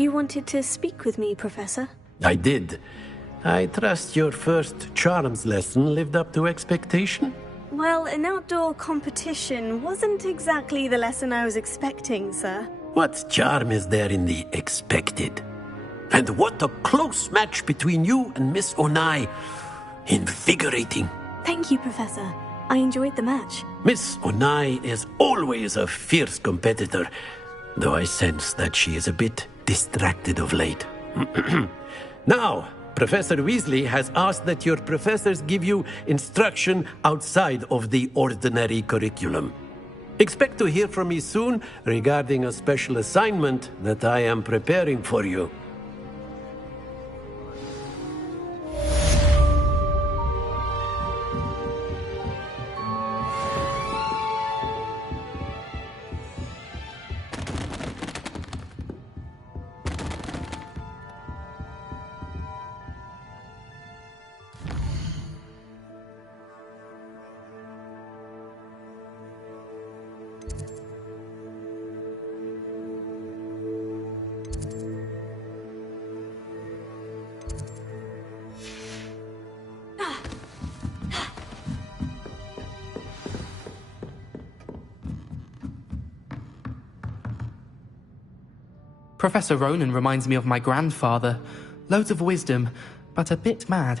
You wanted to speak with me, Professor? I did. I trust your first charms lesson lived up to expectation? Well, an outdoor competition wasn't exactly the lesson I was expecting, sir. What charm is there in the expected? And what a close match between you and Miss Onai. Invigorating. Thank you, Professor. I enjoyed the match. Miss Onai is always a fierce competitor, though I sense that she is a bit distracted of late. Now, Professor Weasley has asked that your professors give you instruction outside of the ordinary curriculum. Expect to hear from me soon regarding a special assignment that I am preparing for you. Professor Ronan reminds me of my grandfather. Loads of wisdom, but a bit mad.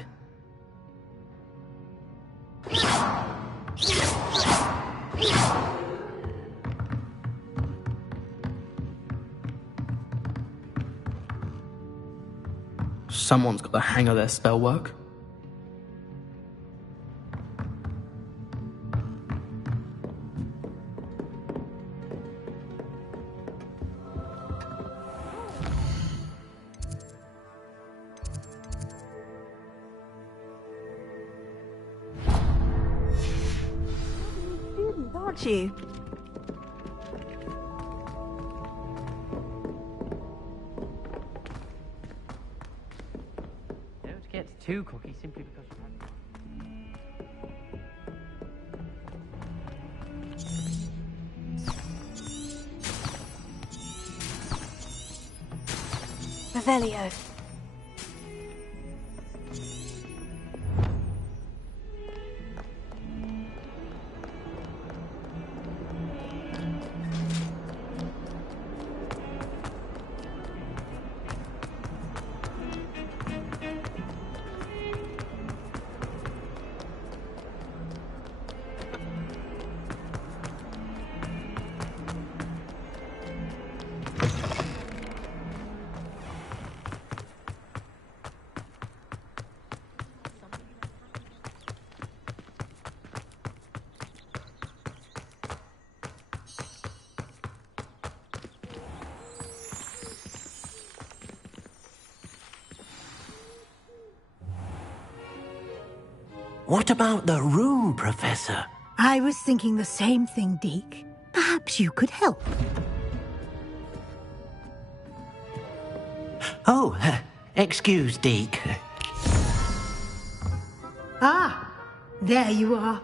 Someone's got the hang of their spell work. Aren't you? Don't get too cocky simply because you have. Revelio. What about the room, Professor? I was thinking the same thing, Deke. Perhaps you could help. Oh, excuse, Deke. Ah, there you are.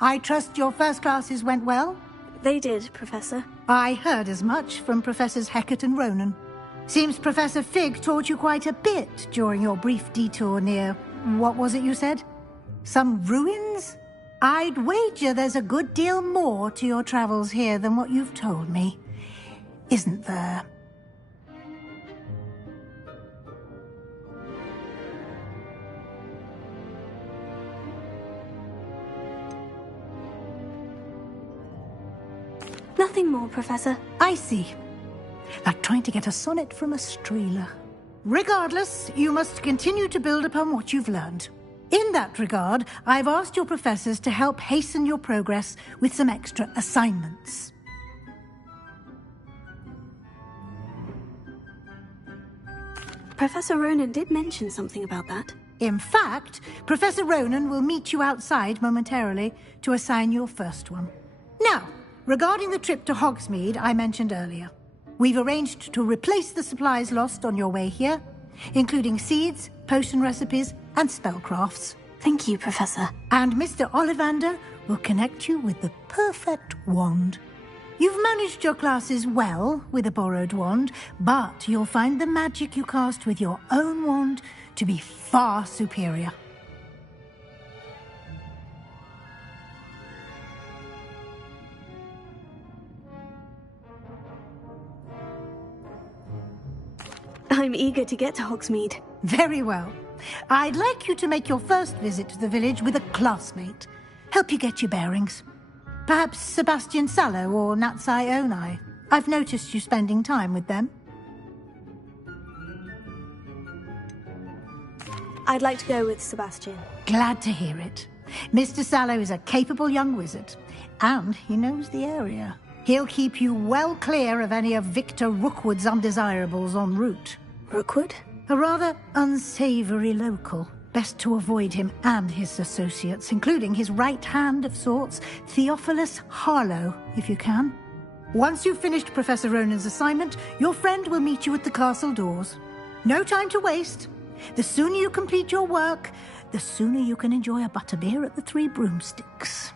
I trust your first classes went well? They did, Professor. I heard as much from Professors Hecat and Ronan. Seems Professor Fig taught you quite a bit during your brief detour near... what was it you said? Some ruins? I'd wager there's a good deal more to your travels here than what you've told me. Isn't there? Nothing more, Professor. I see. Like trying to get a sonnet from a streeler. Regardless, you must continue to build upon what you've learned. In that regard, I've asked your professors to help hasten your progress with some extra assignments. Professor Ronan did mention something about that. In fact, Professor Ronan will meet you outside momentarily to assign your first one. Now, regarding the trip to Hogsmeade I mentioned earlier, we've arranged to replace the supplies lost on your way here, including seeds, potion recipes, and spellcrafts. Thank you, Professor. And Mr. Ollivander will connect you with the perfect wand. You've managed your classes well with a borrowed wand, but you'll find the magic you cast with your own wand to be far superior. I'm eager to get to Hogsmeade. Very well. I'd like you to make your first visit to the village with a classmate. Help you get your bearings. Perhaps Sebastian Sallow or Natsai Onai. I've noticed you spending time with them. I'd like to go with Sebastian. Glad to hear it. Mr. Sallow is a capable young wizard, and he knows the area. He'll keep you well clear of any of Victor Rookwood's undesirables en route. Rookwood? A rather unsavory local. Best to avoid him and his associates, including his right hand of sorts, Theophilus Harlow, if you can. Once you've finished Professor Ronan's assignment, your friend will meet you at the castle doors. No time to waste. The sooner you complete your work, the sooner you can enjoy a butterbeer at the Three Broomsticks.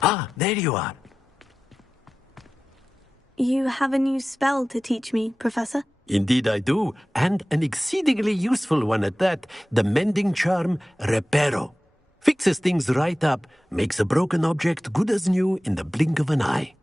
Ah, there you are. You have a new spell to teach me, Professor? Indeed I do, and an exceedingly useful one at that. The mending charm, Reparo. Fixes things right up, makes a broken object good as new in the blink of an eye.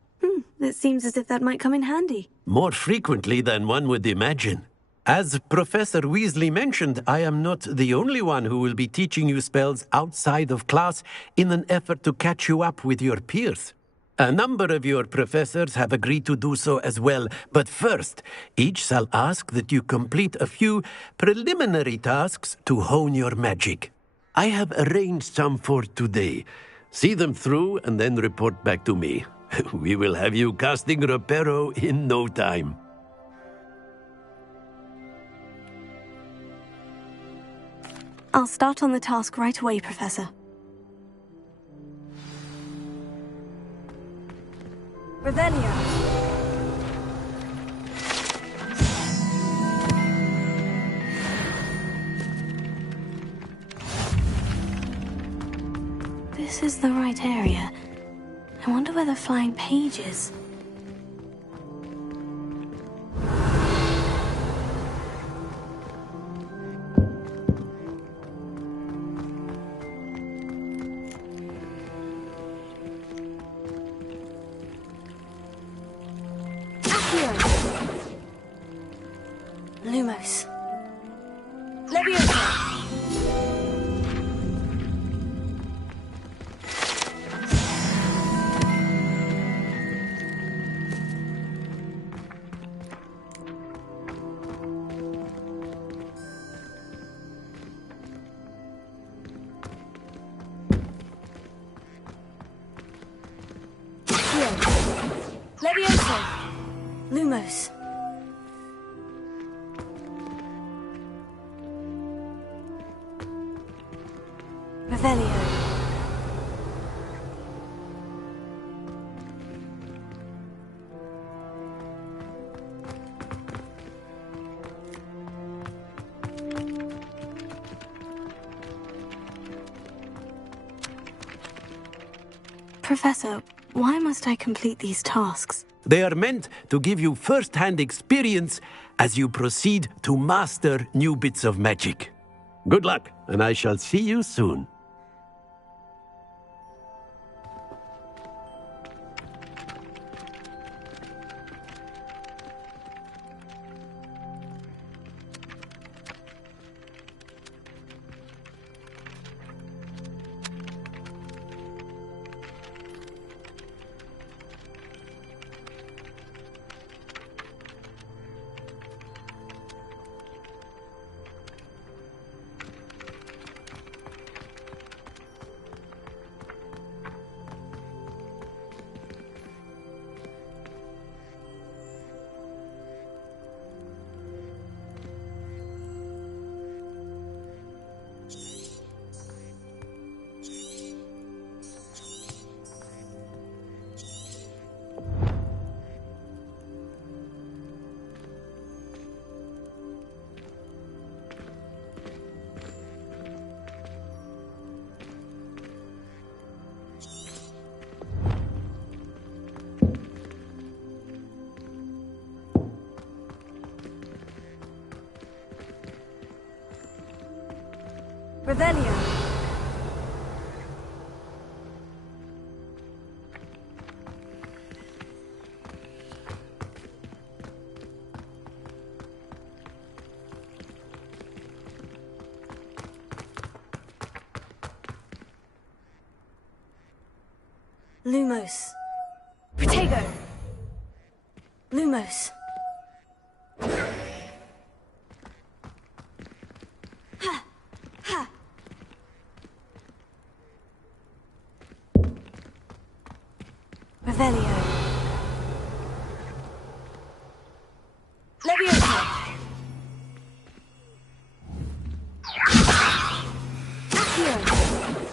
It seems as if that might come in handy. More frequently than one would imagine. As Professor Weasley mentioned, I am not the only one who will be teaching you spells outside of class in an effort to catch you up with your peers. A number of your professors have agreed to do so as well, but first, each shall ask that you complete a few preliminary tasks to hone your magic. I have arranged some for today. See them through and then report back to me. We will have you casting Reparo in no time. I'll start on the task right away, Professor. Revelio. This is the right area. I wonder where the flying page is. Lumos. Leviosa. Leviosa. Lumos. Revelio. Professor, why must I complete these tasks? They are meant to give you first-hand experience as you proceed to master new bits of magic. Good luck, and I shall see you soon. Revelio. Lumos. Protego. Lumos. Ha! Ha! Revelio. Levioso. Accio.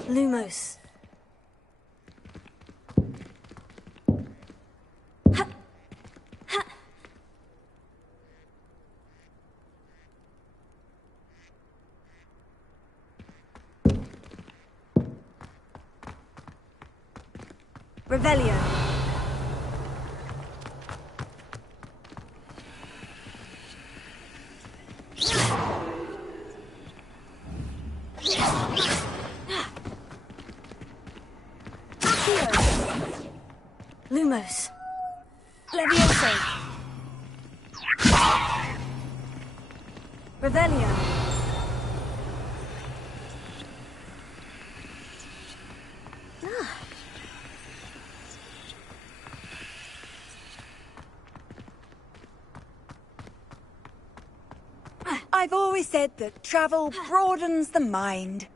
Lumos. Revelio. Accio. Lumos. Levioso. Revelio. I've always said that travel broadens the mind.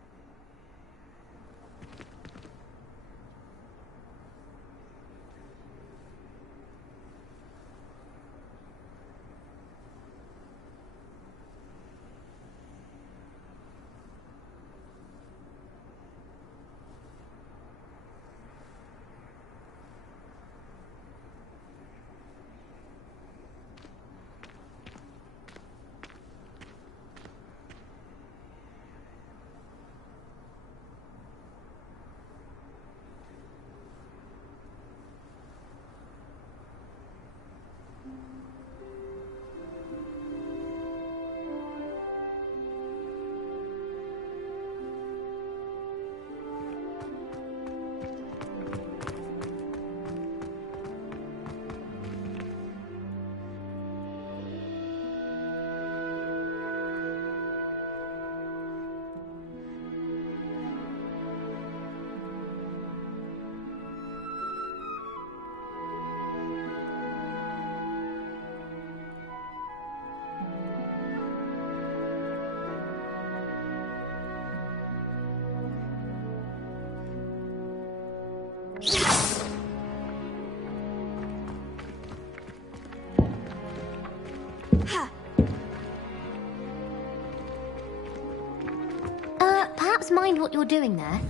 Perhaps mind what you're doing there.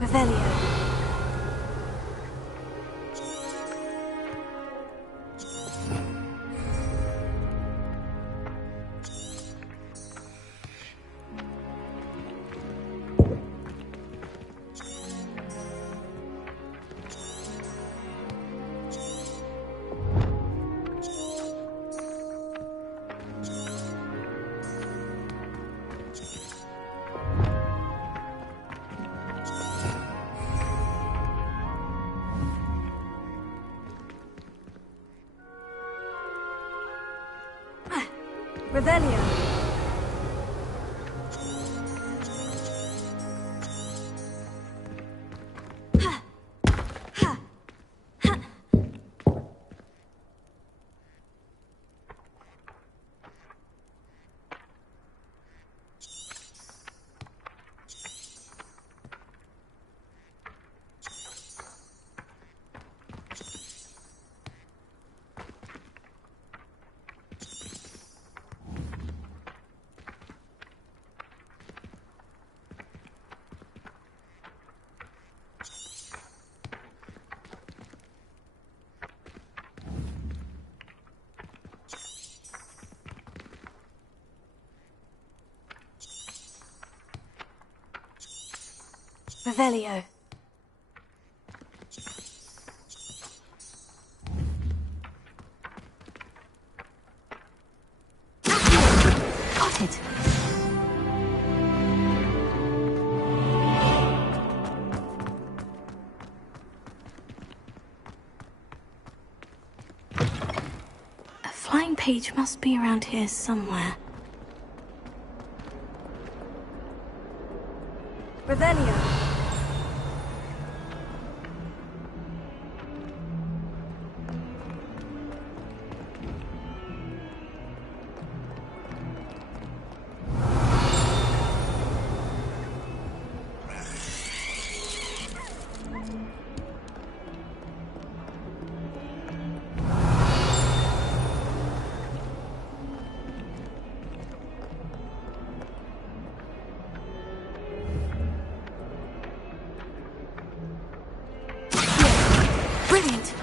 Revelio. Revelio. Revelio. page must be around here somewhere. Revelio. Brilliant!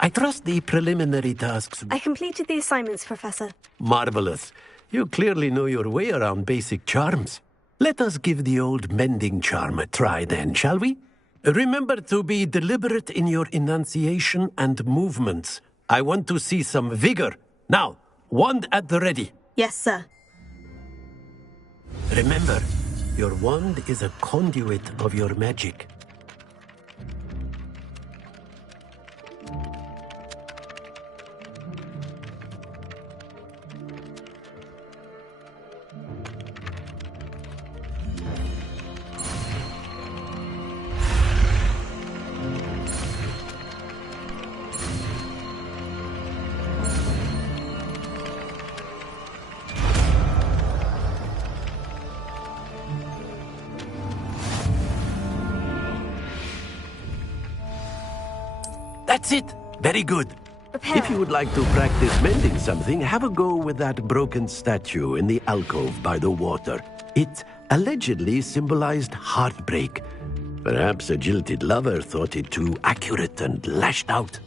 I trust the preliminary tasks. I completed the assignments, Professor. Marvelous. You clearly know your way around basic charms. Let us give the old mending charm a try then, shall we? Remember to be deliberate in your enunciation and movements. I want to see some vigor. Now, wand at the ready. Yes, sir. Remember, your wand is a conduit of your magic. That's it. Very good. Repair. If you would like to practice mending something, have a go with that broken statue in the alcove by the water. It allegedly symbolized heartbreak. Perhaps a jilted lover thought it too accurate and lashed out.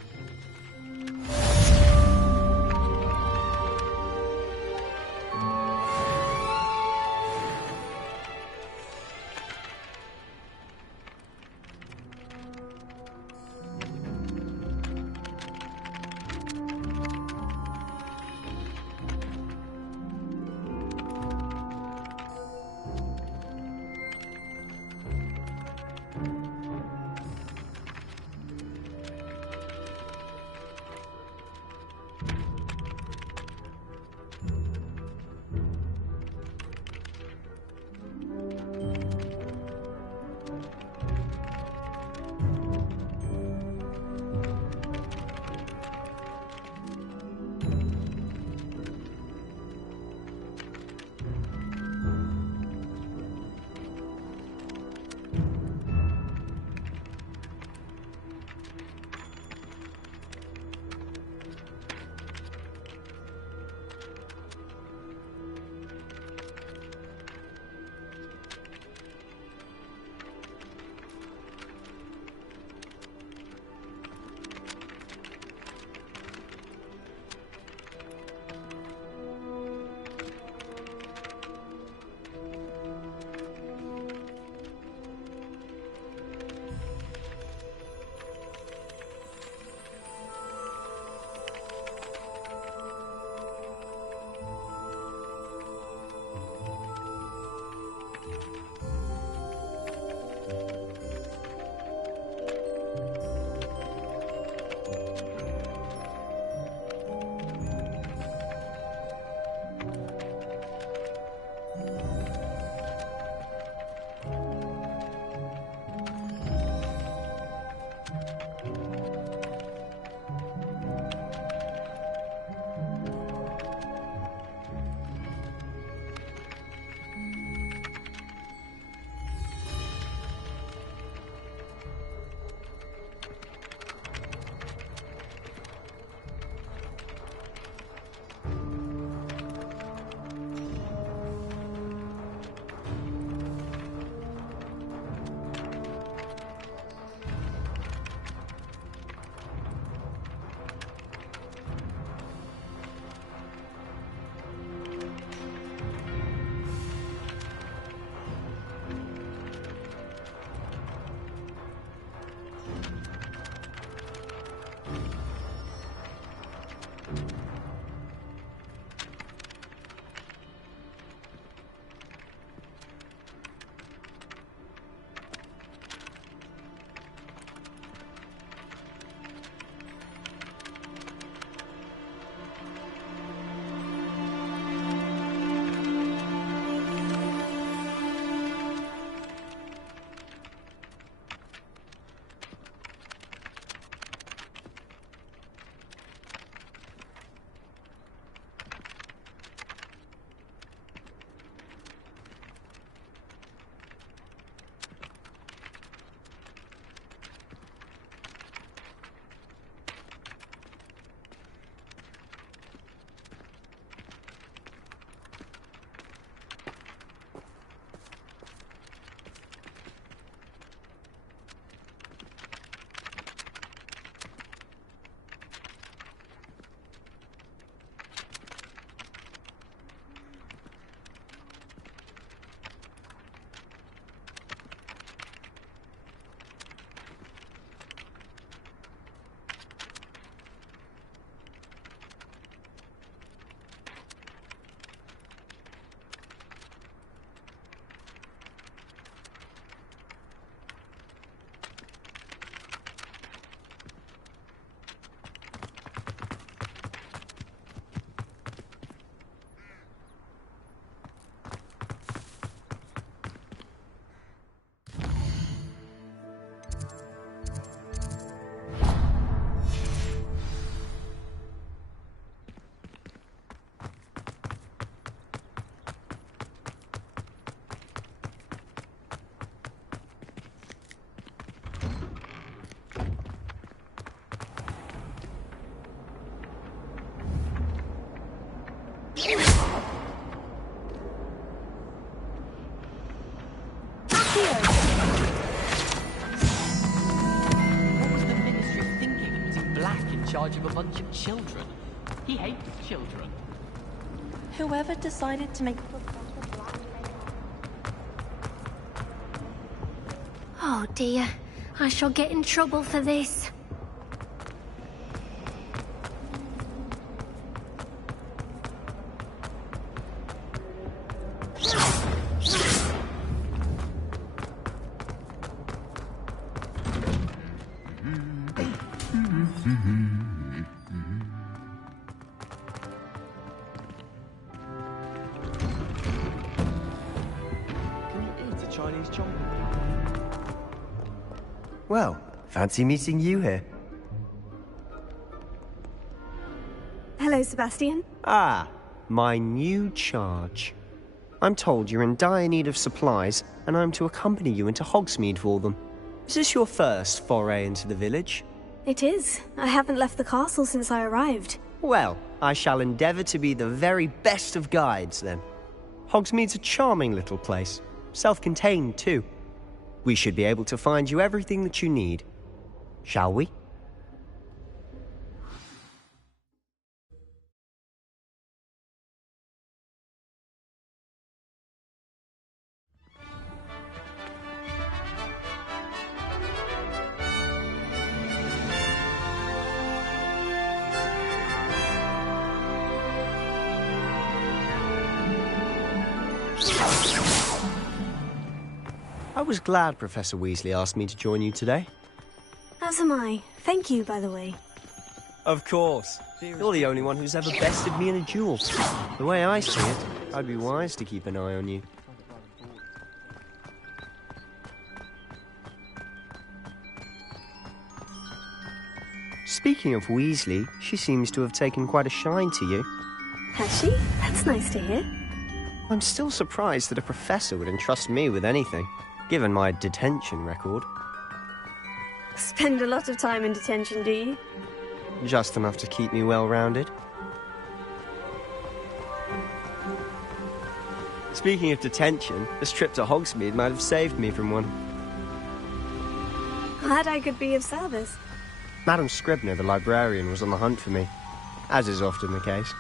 charge of a bunch of children. He hates children. Whoever decided to make... Oh dear, I shall get in trouble for this. Well, fancy meeting you here. Hello, Sebastian. Ah, my new charge. I'm told you're in dire need of supplies, and I'm to accompany you into Hogsmeade for them. Is this your first foray into the village? It is. I haven't left the castle since I arrived. Well, I shall endeavour to be the very best of guides, then. Hogsmeade's a charming little place. Self-contained, too. We should be able to find you everything that you need. Shall we? I was glad Professor Weasley asked me to join you today. As am I. Thank you, by the way. Of course. You're the only one who's ever bested me in a duel. The way I see it, I'd be wise to keep an eye on you. Speaking of Weasley, she seems to have taken quite a shine to you. Has she? That's nice to hear. I'm still surprised that a professor would entrust me with anything, given my detention record. Spend a lot of time in detention, do you? Just enough to keep me well-rounded. Speaking of detention, this trip to Hogsmeade might have saved me from one. Glad I could be of service. Madam Scribner, the librarian, was on the hunt for me, as is often the case.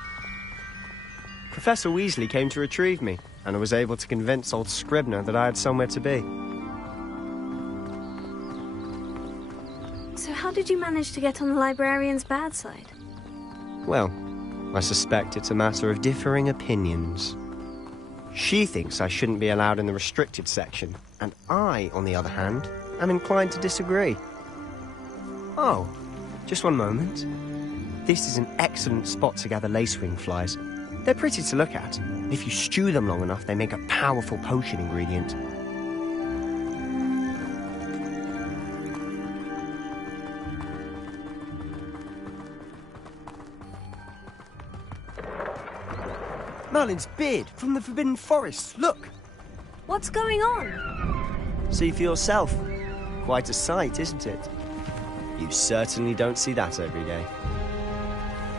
Professor Weasley came to retrieve me, and I was able to convince old Scribner that I had somewhere to be. So how did you manage to get on the librarian's bad side? Well, I suspect it's a matter of differing opinions. She thinks I shouldn't be allowed in the restricted section, and I, on the other hand, am inclined to disagree. Oh, just one moment. This is an excellent spot to gather lacewing flies. They're pretty to look at, and if you stew them long enough, they make a powerful potion ingredient. Merlin's beard from the Forbidden Forest, look! What's going on? See for yourself. Quite a sight, isn't it? You certainly don't see that every day.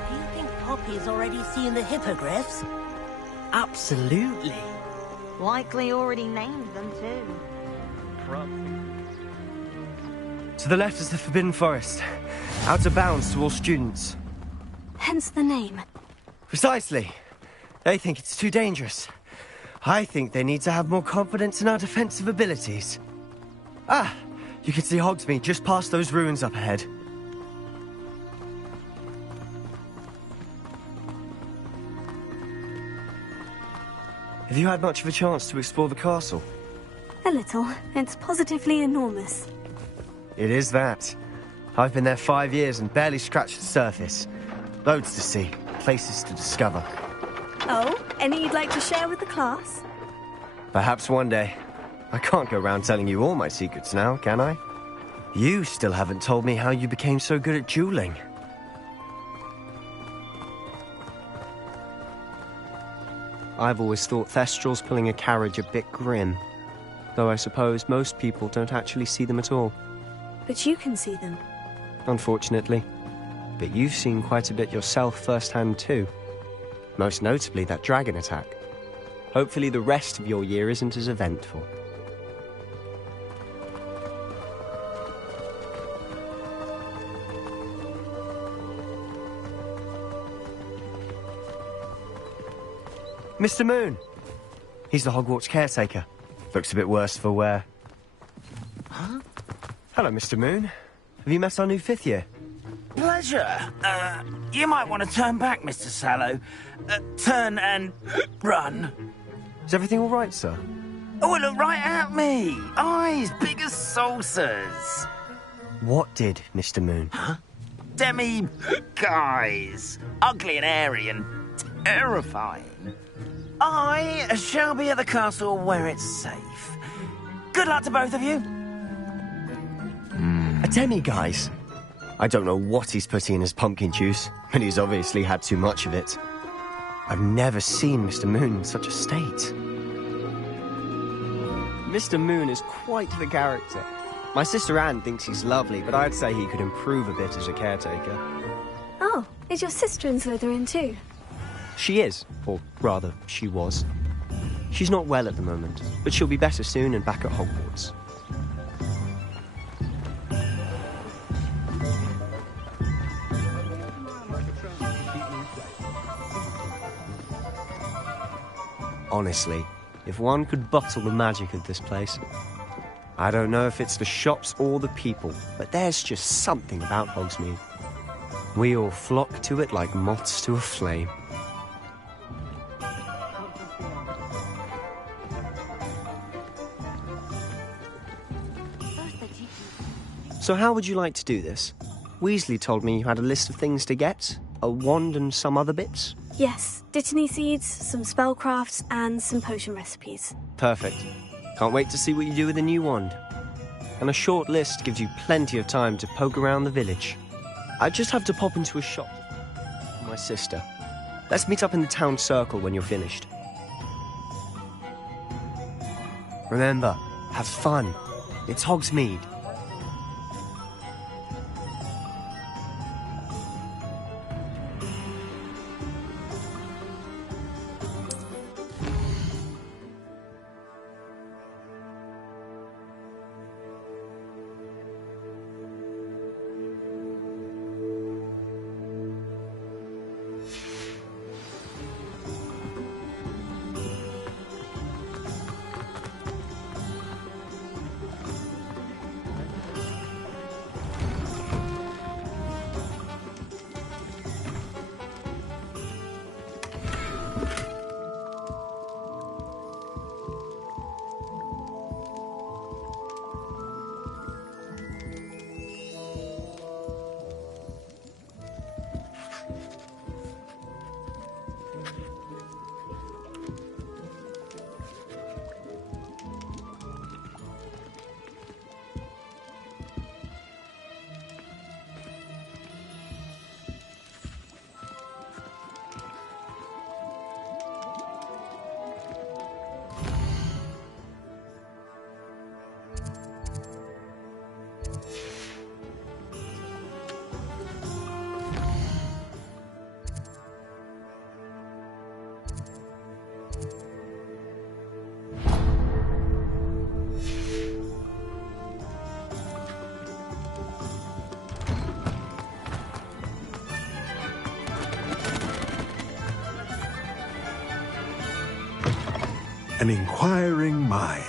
Do you think Poppy's already seen the hippogriffs? Absolutely. Likely already named them too. To the left is the Forbidden Forest. Out of bounds to all students. Hence the name. Precisely. They think it's too dangerous. I think they need to have more confidence in our defensive abilities. Ah, you can see Hogsmeade just past those ruins up ahead. Have you had much of a chance to explore the castle? A little. It's positively enormous. It is that. I've been there 5 years and barely scratched the surface. Loads to see, places to discover. Oh, any you'd like to share with the class? Perhaps one day. I can't go around telling you all my secrets now, can I? You still haven't told me how you became so good at dueling. I've always thought Thestrals pulling a carriage a bit grim. Though I suppose most people don't actually see them at all. But you can see them. Unfortunately. But you've seen quite a bit yourself firsthand too. Most notably that dragon attack. Hopefully the rest of your year isn't as eventful. Mr. Moon. He's the Hogwarts caretaker. Looks a bit worse for wear. Huh? Hello, Mr. Moon. Have you met our new 5th year? Pleasure. You might want to turn back, Mr. Sallow. Turn and run. Is everything all right, sir? Oh, look right at me. Eyes big as saucers. What did, Mr. Moon? Huh? Demi guys. Ugly and airy and terrifying. I shall be at the castle where it's safe. Good luck to both of you. A demi-guise? I don't know what he's putting in his pumpkin juice, but he's obviously had too much of it. I've never seen Mr. Moon in such a state. Mr. Moon is quite the character. My sister Anne thinks he's lovely, but I'd say he could improve a bit as a caretaker. Oh, is your sister in Slytherin too? She is, or rather, she was. She's not well at the moment, but she'll be better soon and back at Hogwarts. Honestly, if one could bottle the magic of this place. I don't know if it's the shops or the people, but there's just something about Hogsmeade. We all flock to it like moths to a flame. So how would you like to do this? Weasley told me you had a list of things to get, a wand and some other bits. Yes, Dittany seeds, some spellcrafts, and some potion recipes. Perfect. Can't wait to see what you do with the new wand. And a short list gives you plenty of time to poke around the village. I just have to pop into a shop with my sister. Let's meet up in the town circle when you're finished. Remember, have fun. It's Hogsmeade. An inquiring mind.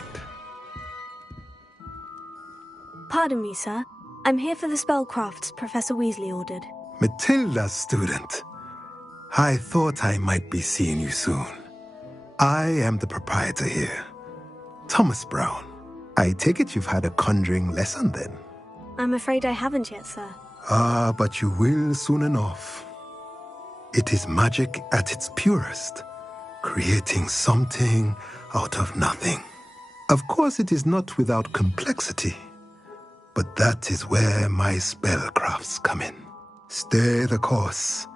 Pardon me, sir. I'm here for the spellcrafts Professor Weasley ordered. Matilda's student. I thought I might be seeing you soon. I am the proprietor here, Thomas Brown. I take it you've had a conjuring lesson then? I'm afraid I haven't yet, sir. Ah, but you will soon enough. It is magic at its purest, creating something out of nothing. Of course, it is not without complexity, but that is where my spellcrafts come in. Stay the course,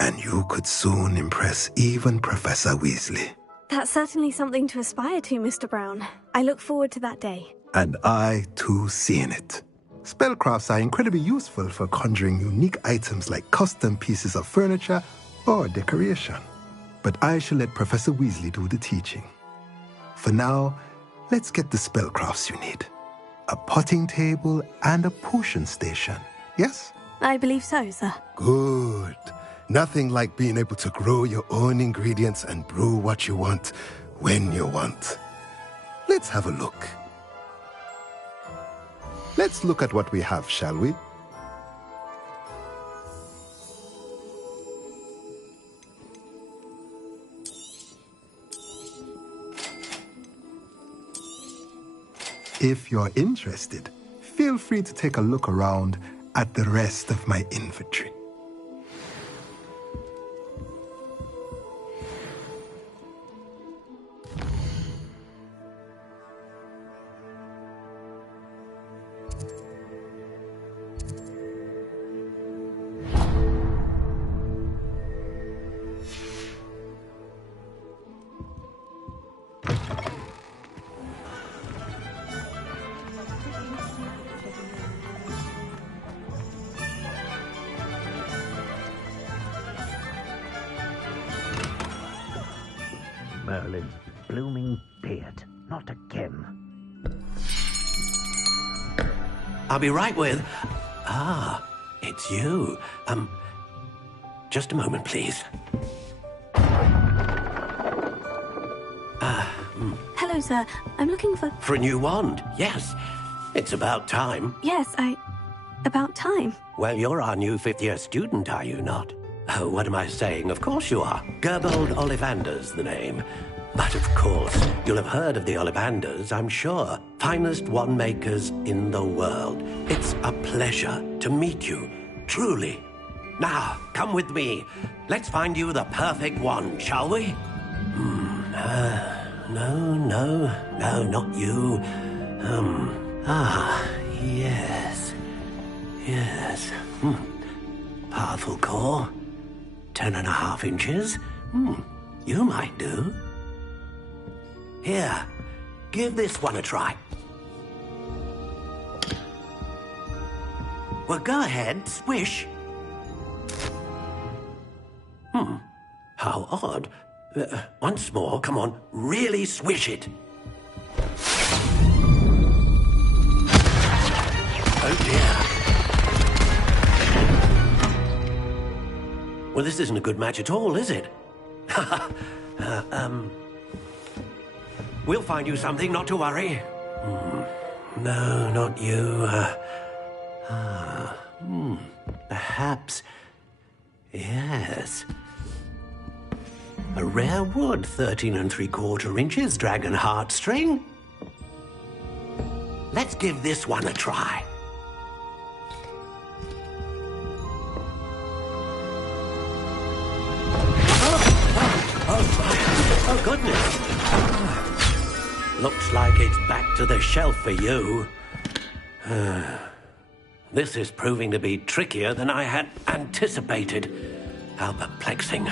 and you could soon impress even Professor Weasley. That's certainly something to aspire to, Mr. Brown. I look forward to that day. And I, too, seeing it. Spellcrafts are incredibly useful for conjuring unique items like custom pieces of furniture or decoration. But I shall let Professor Weasley do the teaching. For now, let's get the spellcrafts you need. A potting table and a potion station, yes? I believe so, sir. Good. Nothing like being able to grow your own ingredients and brew what you want when you want. Let's have a look. Let's look at what we have, shall we? If you're interested, feel free to take a look around at the rest of my inventory. Merlin's blooming beard. Not again. I'll be right with... Ah, it's you. Just a moment, please. Hello, sir. I'm looking for... For a new wand, yes. It's about time. Yes, about time. Well, you're our new fifth-year student, are you not? Oh, what am I saying? Of course you are. Gerbold Ollivander's the name. But of course, you'll have heard of the Ollivanders, I'm sure. Finest wand makers in the world. It's a pleasure to meet you, truly. Now, come with me. Let's find you the perfect wand, shall we? No, not you. Yes. Powerful core. 10.5 inches. You might do. Here, give this one a try. Well, go ahead, swish. How odd. Once more, come on, really swish it. Oh dear. Well, this isn't a good match at all, is it? We'll find you something, not to worry. No, not you. Perhaps... Yes. A rare wood, 13 3/4 inches, dragon heartstring. Let's give this one a try. Oh, goodness. Looks like it's back to the shelf for you. This is proving to be trickier than I had anticipated. How perplexing.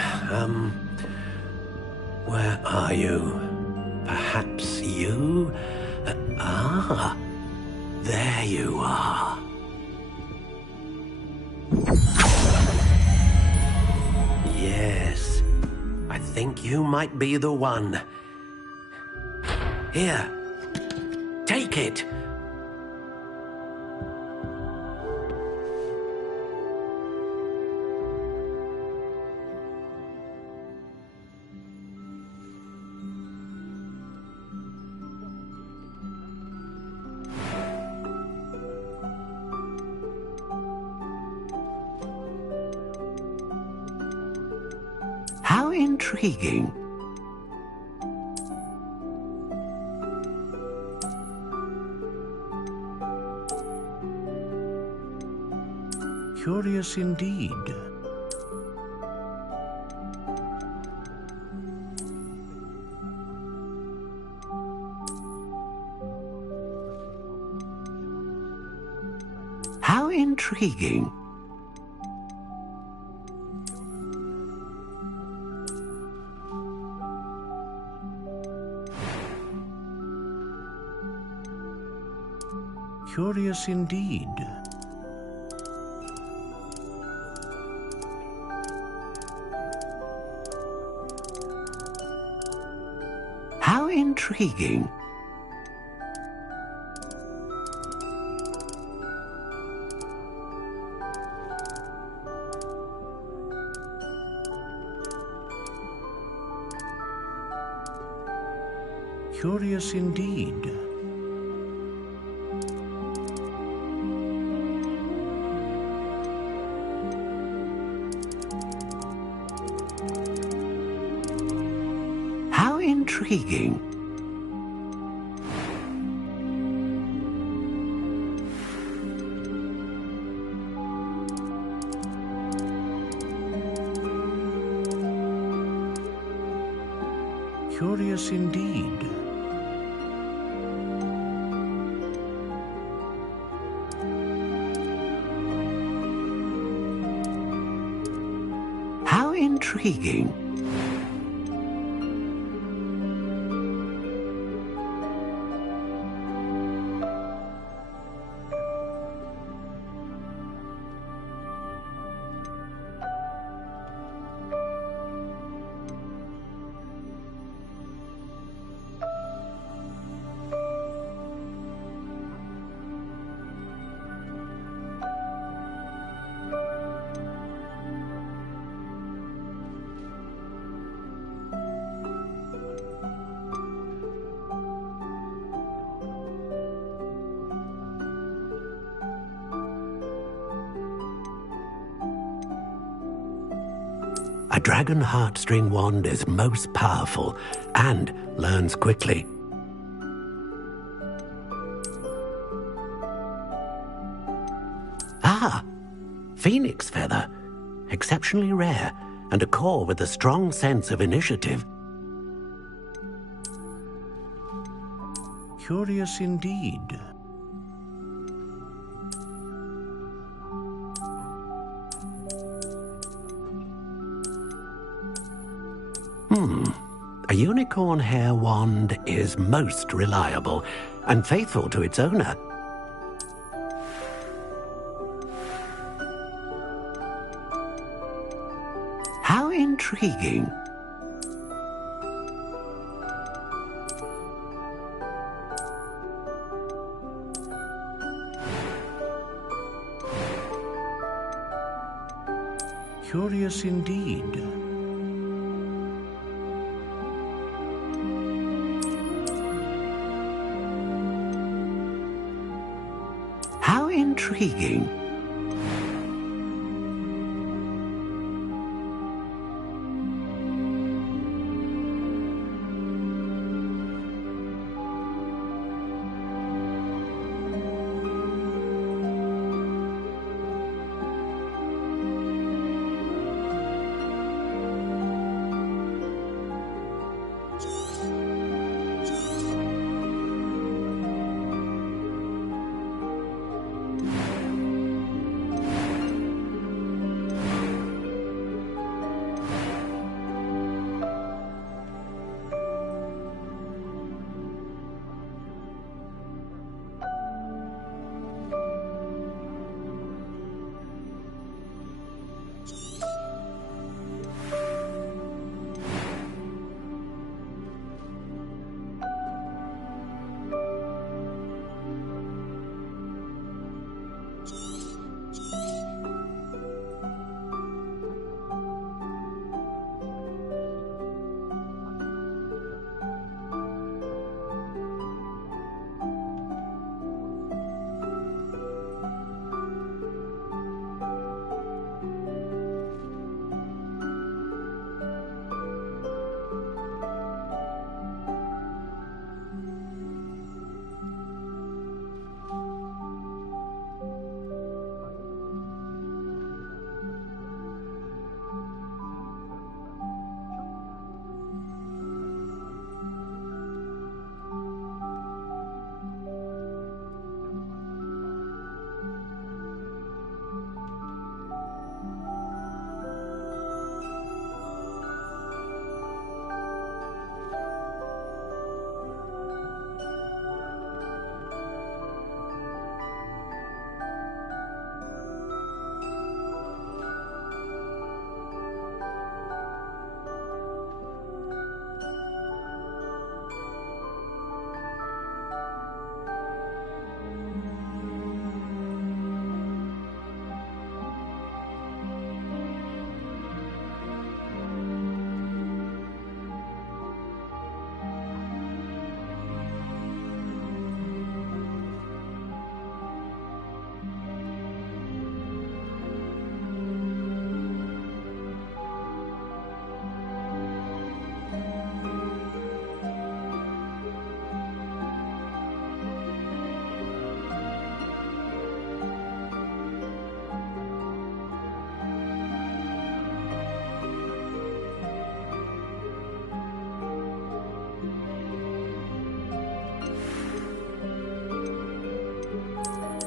Where are you? Perhaps you? There you are. Yes, I think you might be the one. Here, take it. How intriguing. Curious indeed. How intriguing. Curious indeed. How intriguing. Curious indeed. How intriguing. Curious indeed. How intriguing. A dragon heartstring wand is most powerful and learns quickly. Ah! Phoenix feather. Exceptionally rare, and a core with a strong sense of initiative. Curious indeed. A unicorn hair wand is most reliable and faithful to its owner. How intriguing. Curious indeed. How intriguing.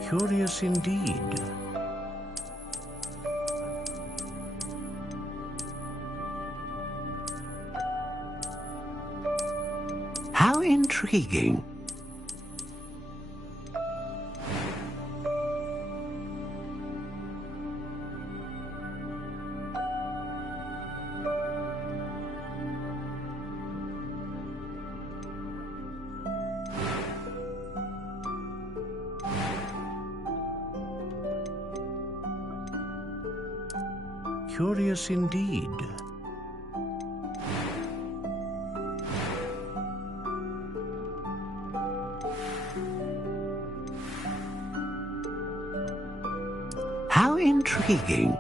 Curious indeed. How intriguing. Curious indeed. How intriguing.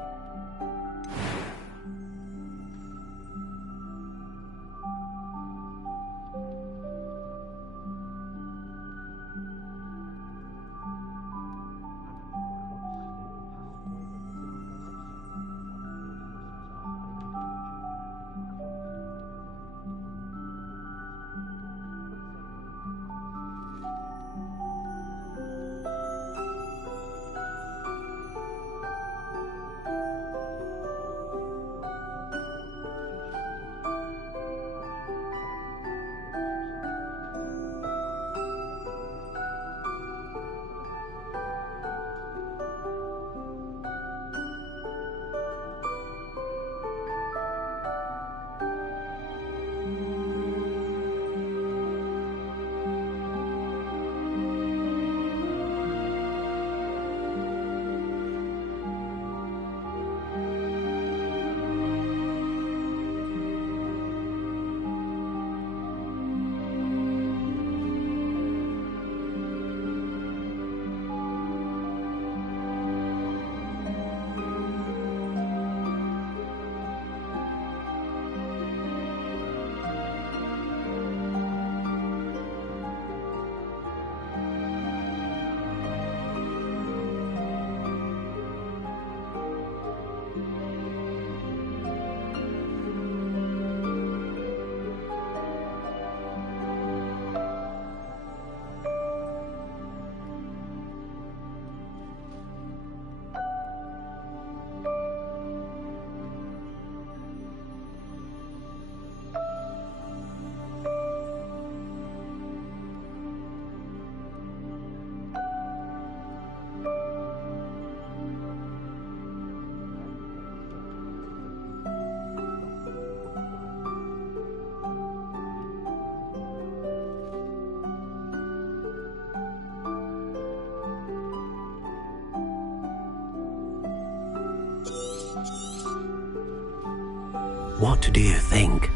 What do you think?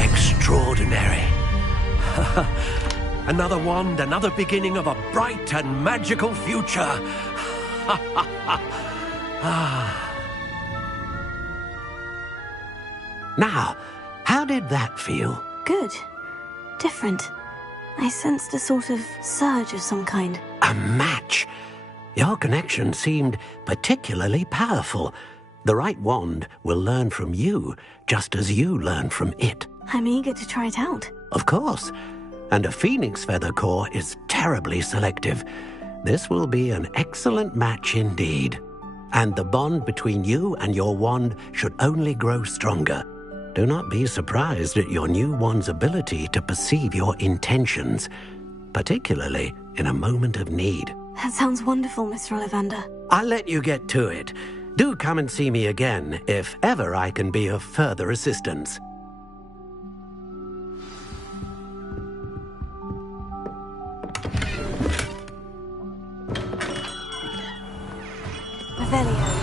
Extraordinary. Another wand, another beginning of a bright and magical future. Now, how did that feel? Good. Different. I sensed a sort of surge of some kind. A match. Your connection seemed particularly powerful. The right wand will learn from you, just as you learn from it. I'm eager to try it out. Of course. And a phoenix feather core is terribly selective. This will be an excellent match indeed. And the bond between you and your wand should only grow stronger. Do not be surprised at your new wand's ability to perceive your intentions, particularly in a moment of need. That sounds wonderful, Mr. Ollivander. I'll let you get to it. Do come and see me again if ever I can be of further assistance. Revelio.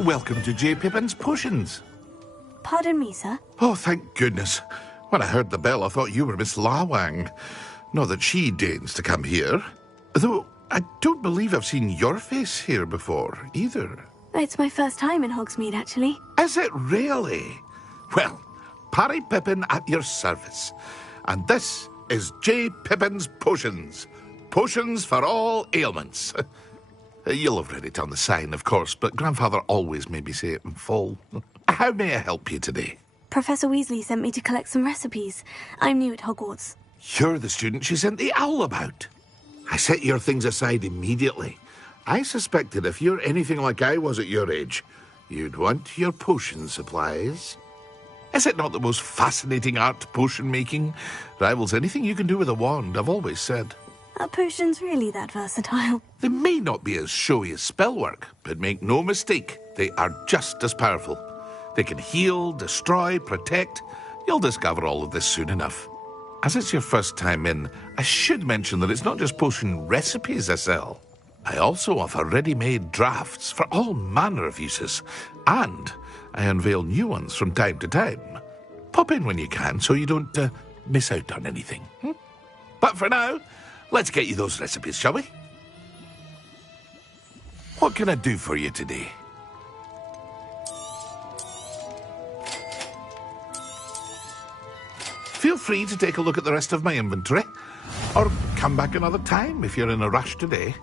Welcome to J. Pippin's Potions. Pardon me, sir. Oh, thank goodness. When I heard the bell, I thought you were Miss Lawang. Not that she deigns to come here. Though I don't believe I've seen your face here before, either. It's my first time in Hogsmeade, actually. Is it really? Well, Parry Pippin at your service. And this is J. Pippin's Potions. Potions for all ailments. You'll have read it on the sign, of course, but Grandfather always made me say it in full. How may I help you today? Professor Weasley sent me to collect some recipes. I'm new at Hogwarts. You're the student she sent the owl about. I set your things aside immediately. I suspected if you're anything like I was at your age, you'd want your potion supplies. Is it not the most fascinating art, potion making? Rivals anything you can do with a wand, I've always said. Are potions really that versatile? They may not be as showy as spellwork, but make no mistake, they are just as powerful. They can heal, destroy, protect. You'll discover all of this soon enough. As it's your first time in, I should mention that it's not just potion recipes I sell. I also offer ready-made drafts for all manner of uses, and I unveil new ones from time to time. Pop in when you can so you don't miss out on anything. But for now, let's get you those recipes, shall we? What can I do for you today? Feel free to take a look at the rest of my inventory, or come back another time if you're in a rush today.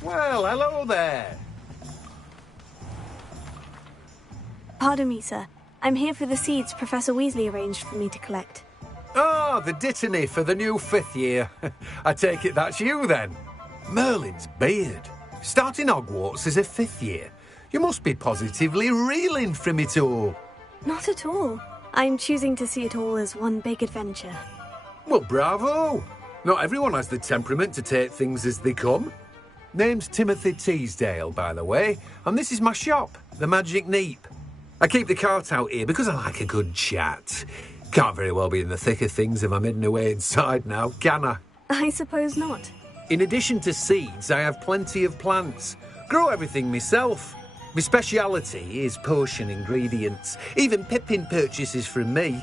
Well, hello there. Pardon me, sir. I'm here for the seeds Professor Weasley arranged for me to collect. Oh, the dittany for the new 5th year. I take it that's you, then. Merlin's beard. Starting Hogwarts as a 5th year. You must be positively reeling from it all. Not at all. I'm choosing to see it all as one big adventure. Well, bravo. Not everyone has the temperament to take things as they come. Name's Timothy Teasdale, by the way, and this is my shop, the Magic Neep. I keep the cart out here because I like a good chat. Can't very well be in the thick of things if I'm hidden away inside now, can I? I suppose not. In addition to seeds, I have plenty of plants. Grow everything myself. My speciality is potion ingredients. Even Pippin purchases from me.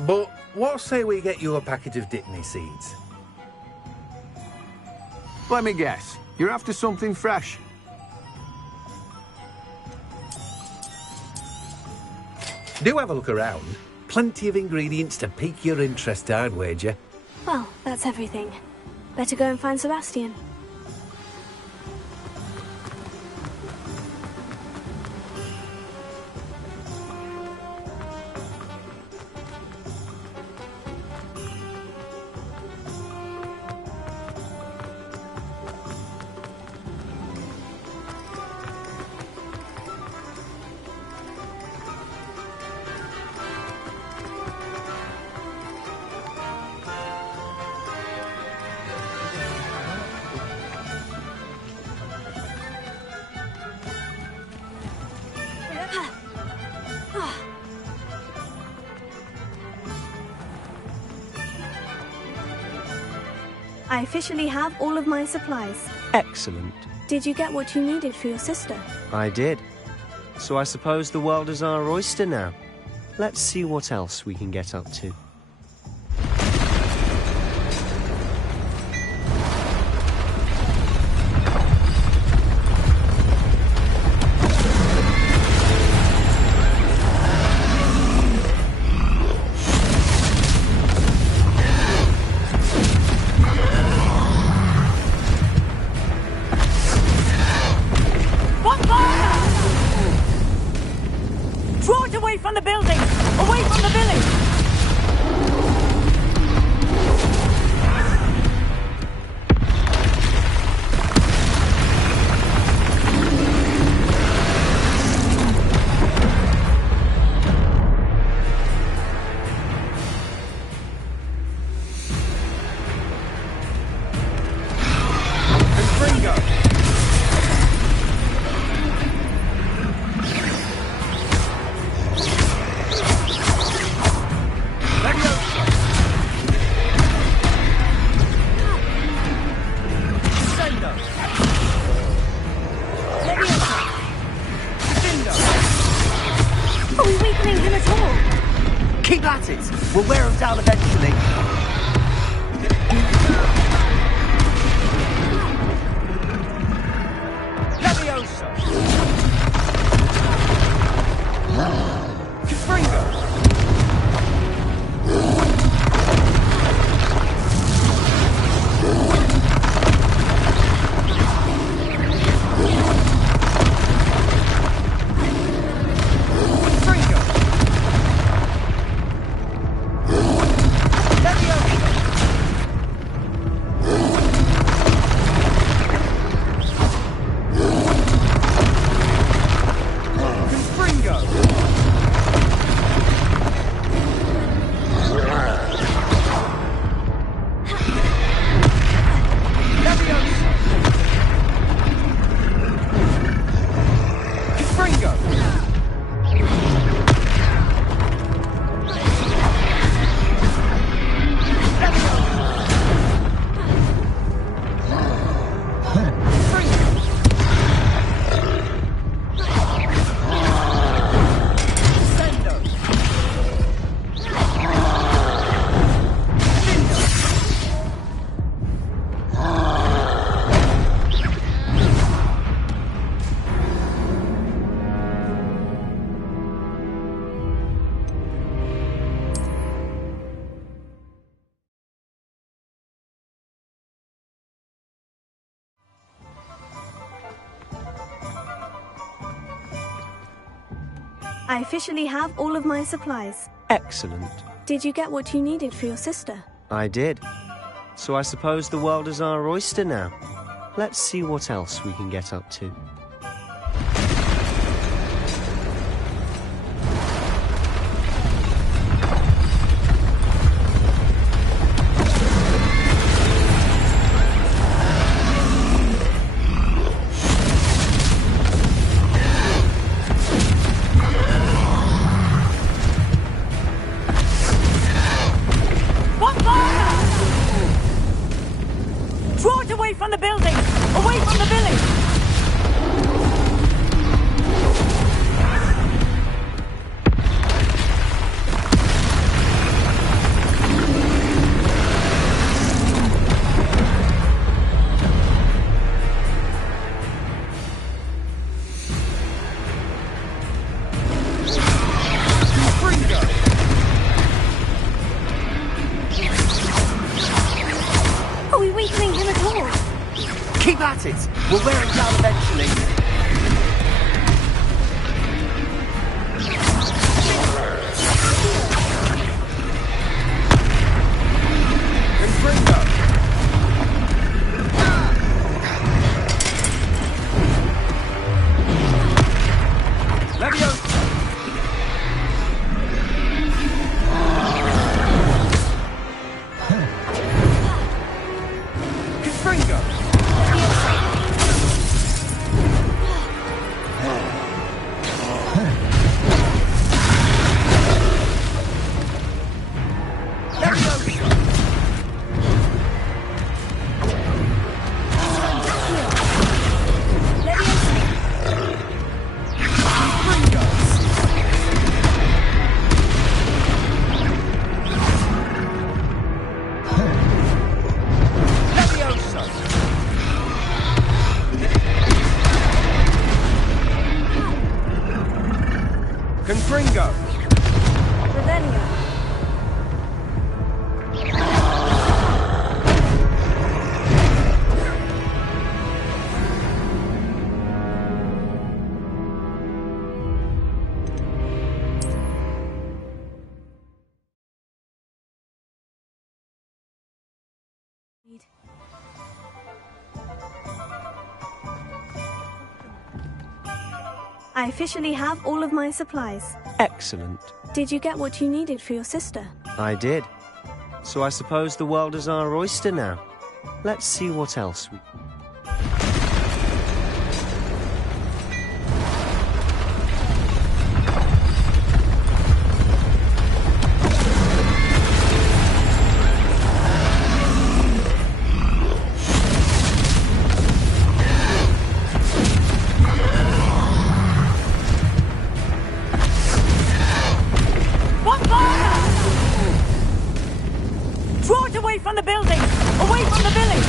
But what say we get you a packet of Dittany seeds? Let me guess. You're after something fresh. Do have a look around. Plenty of ingredients to pique your interest, I'd wager. Well, that's everything. Better go and find Sebastian. I officially have all of my supplies. Excellent. Did you get what you needed for your sister? I did. So I suppose the world is our oyster now. Let's see what else we can get up to. Draw it away! I officially have all of my supplies. Excellent. Did you get what you needed for your sister? I did. So I suppose the world is our oyster now. Let's see what else we can get up to. From the building! Away from the village! Are we weakening him at all? Keep at it! We'll wear him down eventually. Confringo! Leviosa! Confringo! Confringo! Revelio. I officially have all of my supplies. Excellent. Did you get what you needed for your sister? I did. So I suppose the world is our oyster now. Let's see what else we... Draw it away from the building! Away from the village!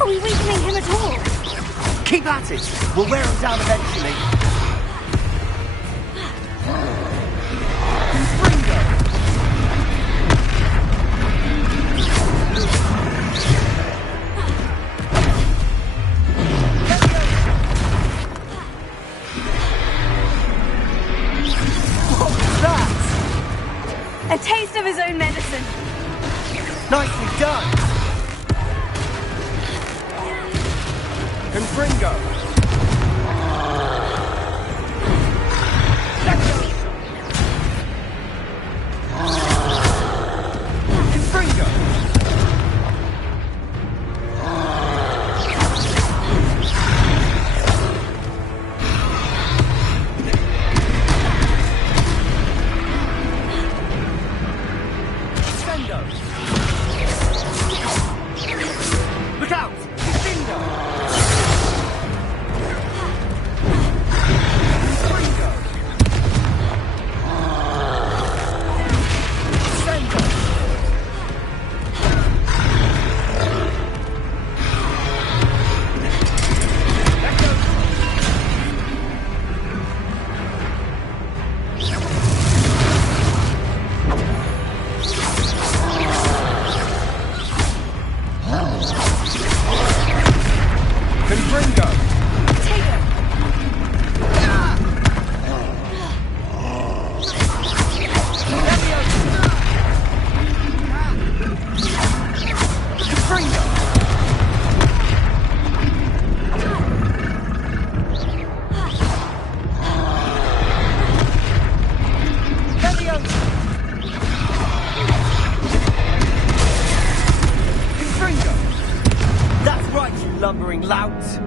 Are we weakening him at all? Keep at it! We'll wear him down eventually. Confringo! What was that? A taste of his own medicine. Nicely done! Confringo! Confringo! Defendo! Look out! Defendo! Confringo! Take it! Confringo! That's right, you lumbering louts!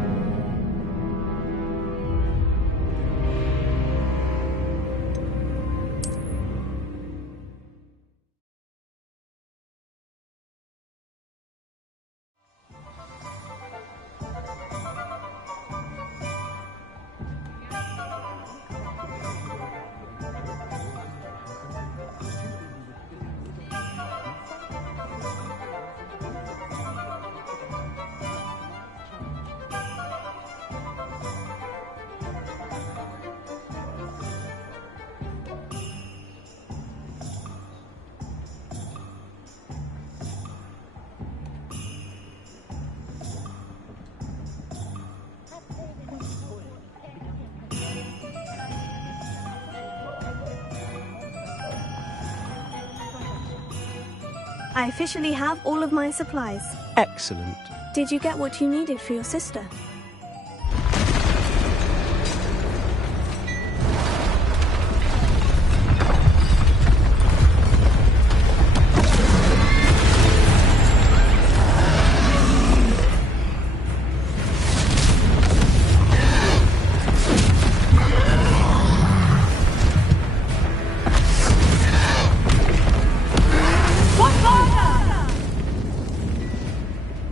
I officially have all of my supplies. Excellent. Did you get what you needed for your sister?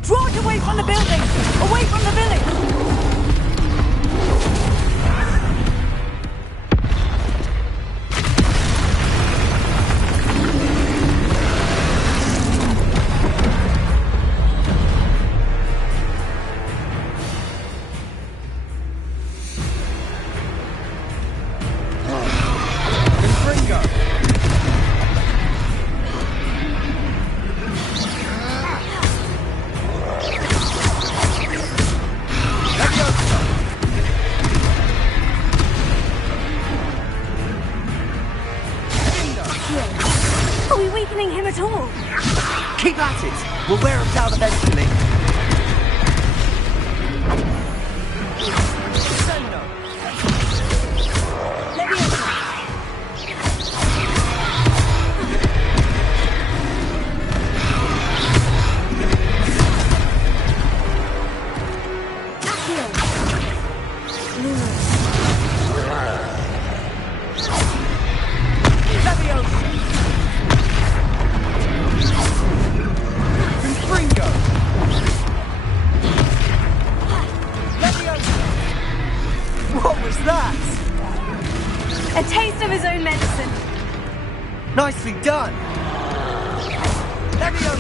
Draw it away from the building! Away from the village! Confringo! Are we weakening him at all? Keep at it! We'll wear him down eventually. What was that? A taste of his own medicine. Nicely done. Leviosa!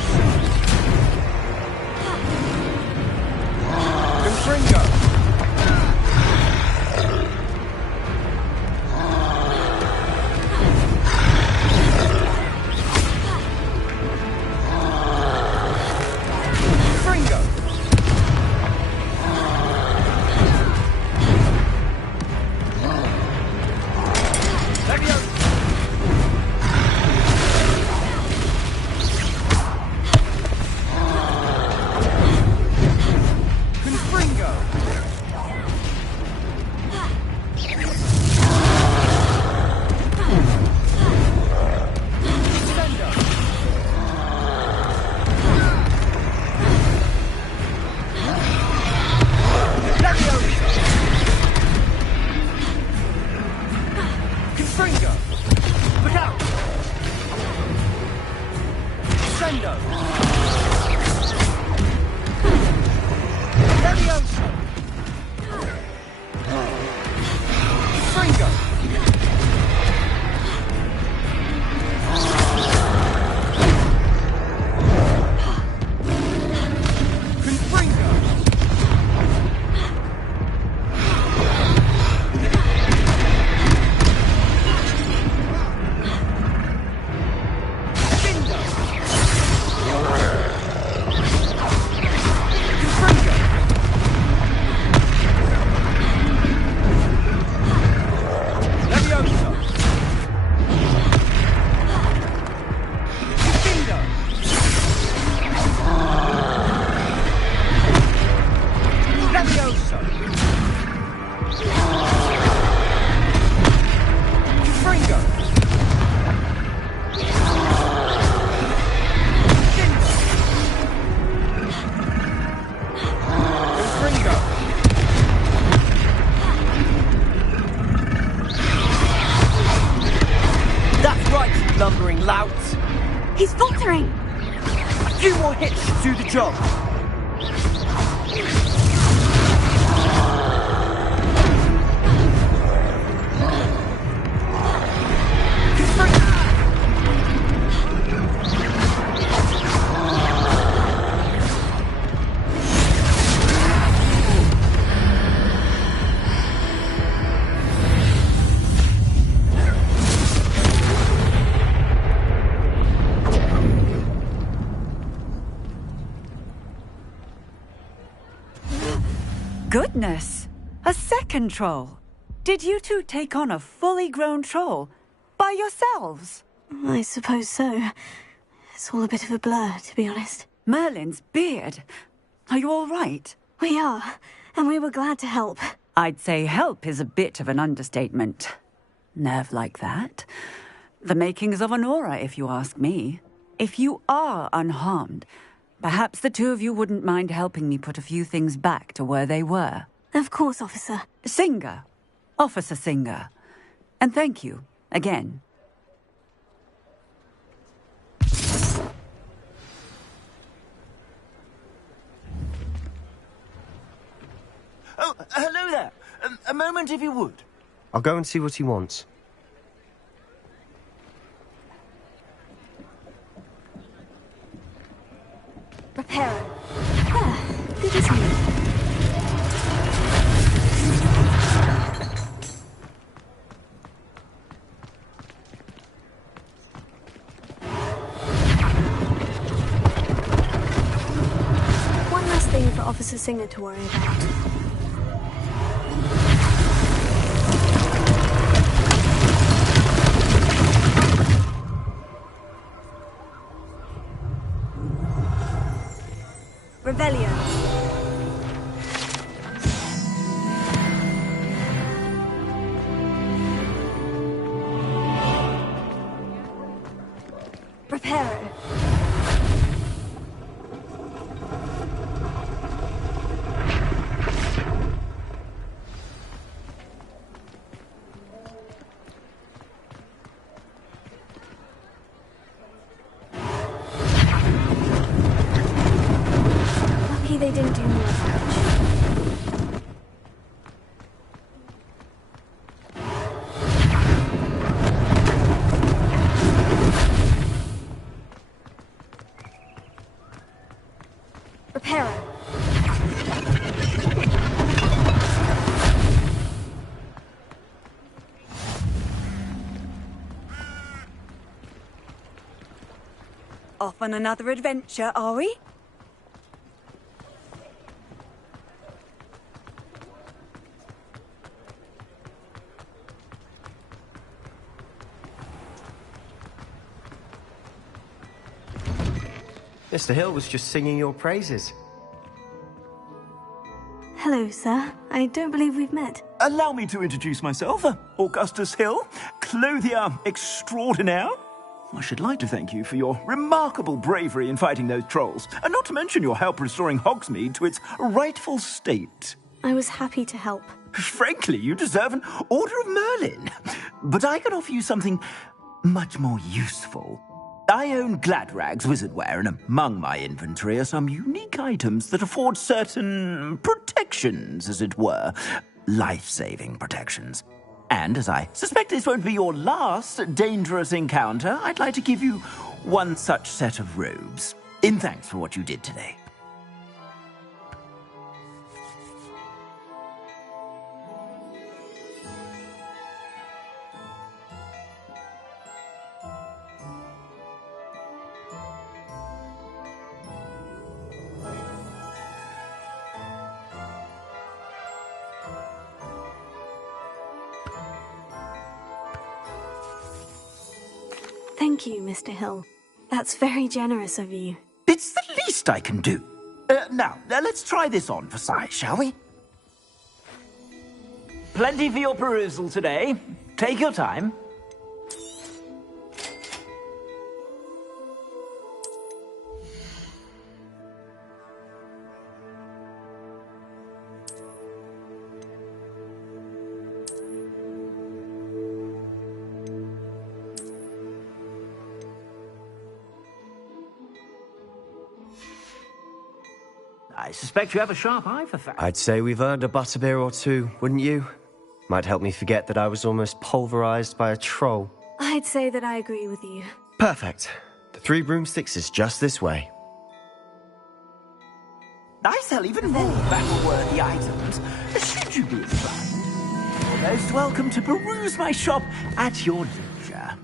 Confringo! Confringo! Levioso! Fringo! That's right, you lumbering louts! He's faltering! A few more hits should do the job! Goodness! A second troll! Did you two take on a fully grown troll by yourselves? I suppose so. It's all a bit of a blur, to be honest. Merlin's beard. Are you all right? We are, and we were glad to help. I'd say help is a bit of an understatement. Nerve like that. The makings of an aura, if you ask me. If you are unharmed, perhaps the two of you wouldn't mind helping me put a few things back to where they were. Of course, officer. Singer. Officer Singer. And thank you, again. Oh, hello there. A moment, if you would. I'll go and see what he wants. Repairer. Ah, good as new. One last thing for Officer Singer to worry about. Revelio. Reparo. They didn't do more damage. Reparo. Off on another adventure, are we? Mr. Hill was just singing your praises. Hello, sir. I don't believe we've met. Allow me to introduce myself, Augustus Hill, clothier extraordinaire. I should like to thank you for your remarkable bravery in fighting those trolls, and not to mention your help restoring Hogsmeade to its rightful state. I was happy to help. Frankly, you deserve an Order of Merlin. But I can offer you something much more useful. I own Gladrag's wizardware, and among my inventory are some unique items that afford certain protections, as it were. Life-saving protections. And as I suspect this won't be your last dangerous encounter, I'd like to give you one such set of robes, in thanks for what you did today. Thank you, Mr. Hill. That's very generous of you. It's the least I can do. Now, let's try this on for size, shall we? Plenty for your perusal today. Take your time. I suspect you have a sharp eye for facts. I'd say we've earned a butterbeer or two, wouldn't you? Might help me forget that I was almost pulverized by a troll. I'd say that I agree with you. Perfect. The Three Broomsticks is just this way. I sell even more battle-worthy items. Should you be inclined, you're most welcome to peruse my shop at your leisure.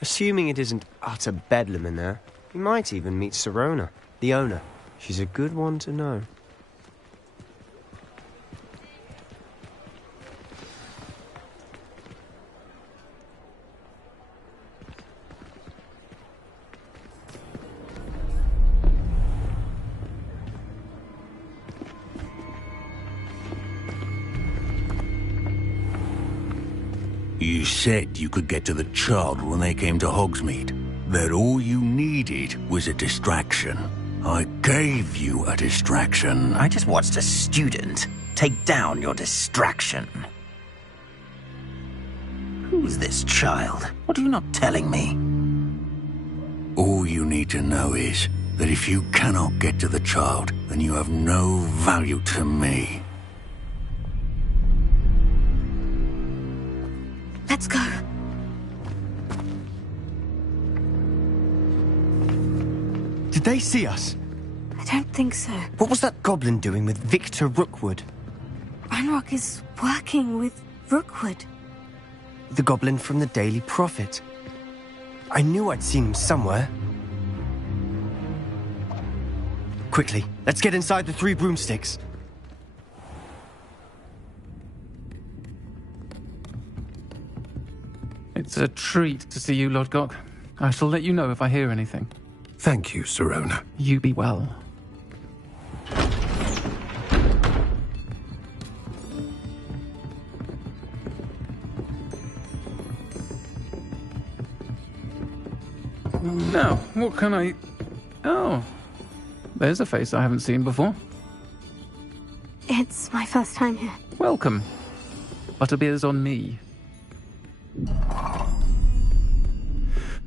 Assuming it isn't utter bedlam in there, we might even meet Sirona, the owner. She's a good one to know. You said you could get to the child when they came to Hogsmeade. That all you needed was a distraction. I gave you a distraction. I just watched a student take down your distraction. Who's this child? What are you not telling me? All you need to know is that if you cannot get to the child, then you have no value to me. Let's go. Did they see us? I don't think so. What was that goblin doing with Victor Rookwood? Ranrock is working with Rookwood. The goblin from the Daily Prophet. I knew I'd seen him somewhere. Quickly, let's get inside the Three Broomsticks. It's a treat to see you, Lodgok. I shall let you know if I hear anything. Thank you, Sirona. You be well. Now, what can I... Oh, there's a face I haven't seen before. It's my first time here. Welcome. Butterbeer's on me.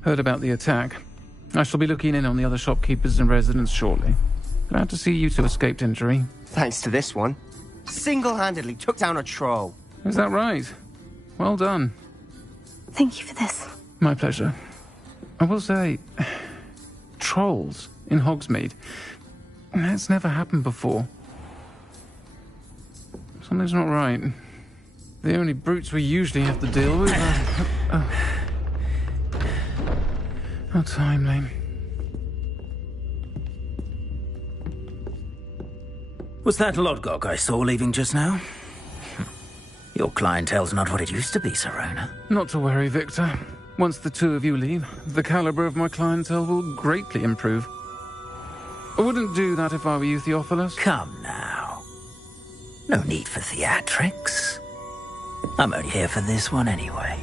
Heard about the attack. I shall be looking in on the other shopkeepers and residents shortly. Glad to see you two escaped injury. Thanks to this one. Single-handedly took down a troll. Is that right? Well done. Thank you for this. My pleasure. I will say, trolls in Hogsmeade. That's never happened before. Something's not right. The only brutes we usually have to deal with are... How timely. Was that Lodgok I saw leaving just now? Your clientele's not what it used to be, Sirona. Not to worry, Victor. Once the two of you leave, the caliber of my clientele will greatly improve. I wouldn't do that if I were you, Theophilus. Come now. No need for theatrics. I'm only here for this one anyway.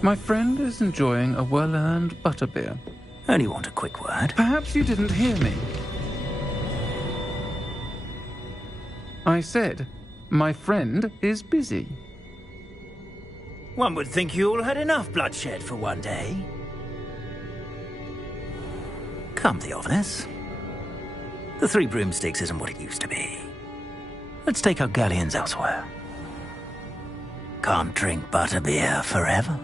My friend is enjoying a well-earned butterbeer. Only want a quick word. Perhaps you didn't hear me. I said, my friend is busy. One would think you all had enough bloodshed for one day. Come, Theophilus. The Three Broomsticks isn't what it used to be. Let's take our galleons elsewhere. Can't drink butterbeer forever.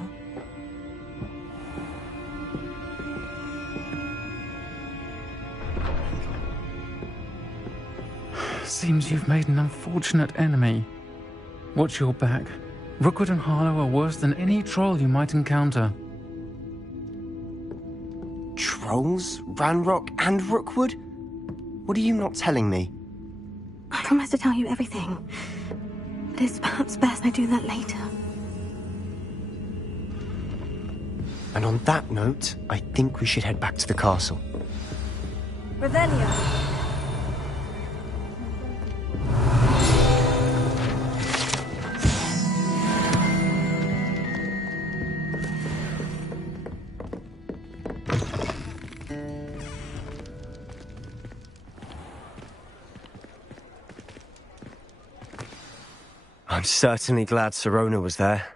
Seems you've made an unfortunate enemy. Watch your back. Rookwood and Harlow are worse than any troll you might encounter. Trolls? Ranrock and Rookwood? What are you not telling me? I promise to tell you everything. But it's perhaps best I do that later. And on that note, I think we should head back to the castle. Revelio. I'm certainly glad Sirona was there.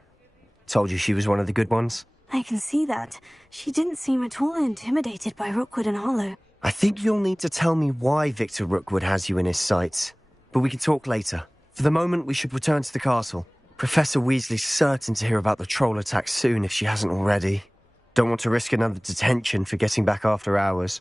Told you she was one of the good ones. I can see that. She didn't seem at all intimidated by Rookwood and Hollow. I think you'll need to tell me why Victor Rookwood has you in his sights. But we can talk later. For the moment, we should return to the castle. Professor Weasley's certain to hear about the troll attack soon if she hasn't already. Don't want to risk another detention for getting back after hours.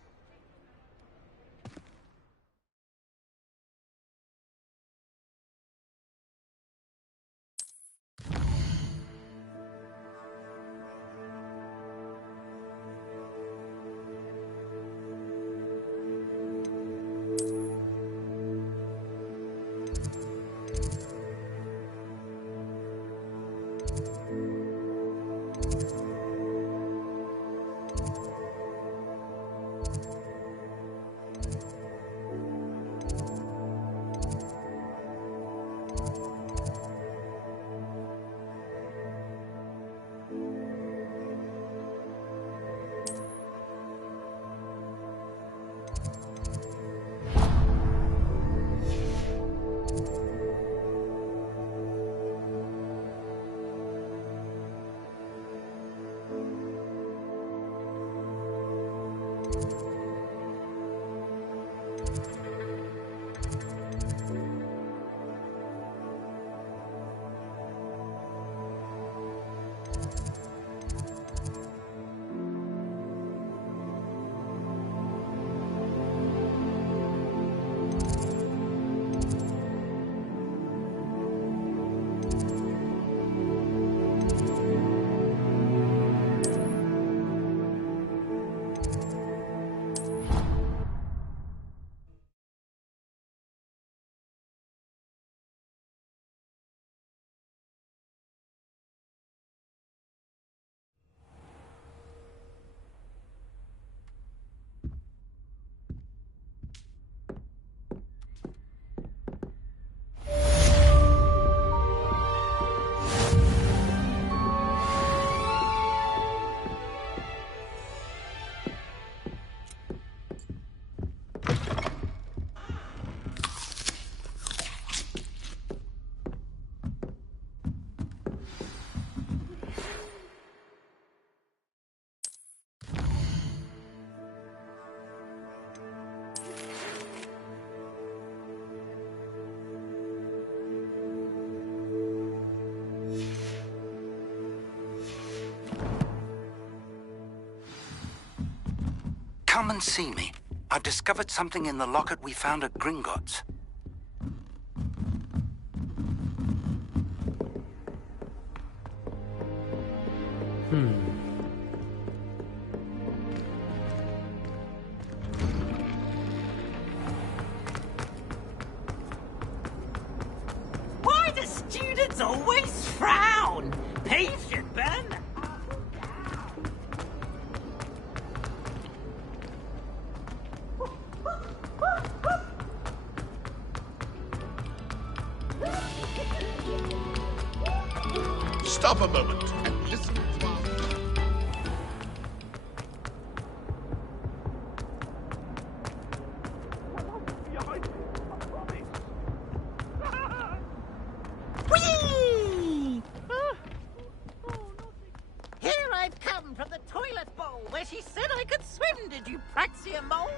Come and see me. I've discovered something in the locket we found at Gringotts. Why do students always frown? Peace should burn them. Stop a moment and listen to our... Whee! Here I've come from the toilet bowl where she said I could swim, did you praxia mole?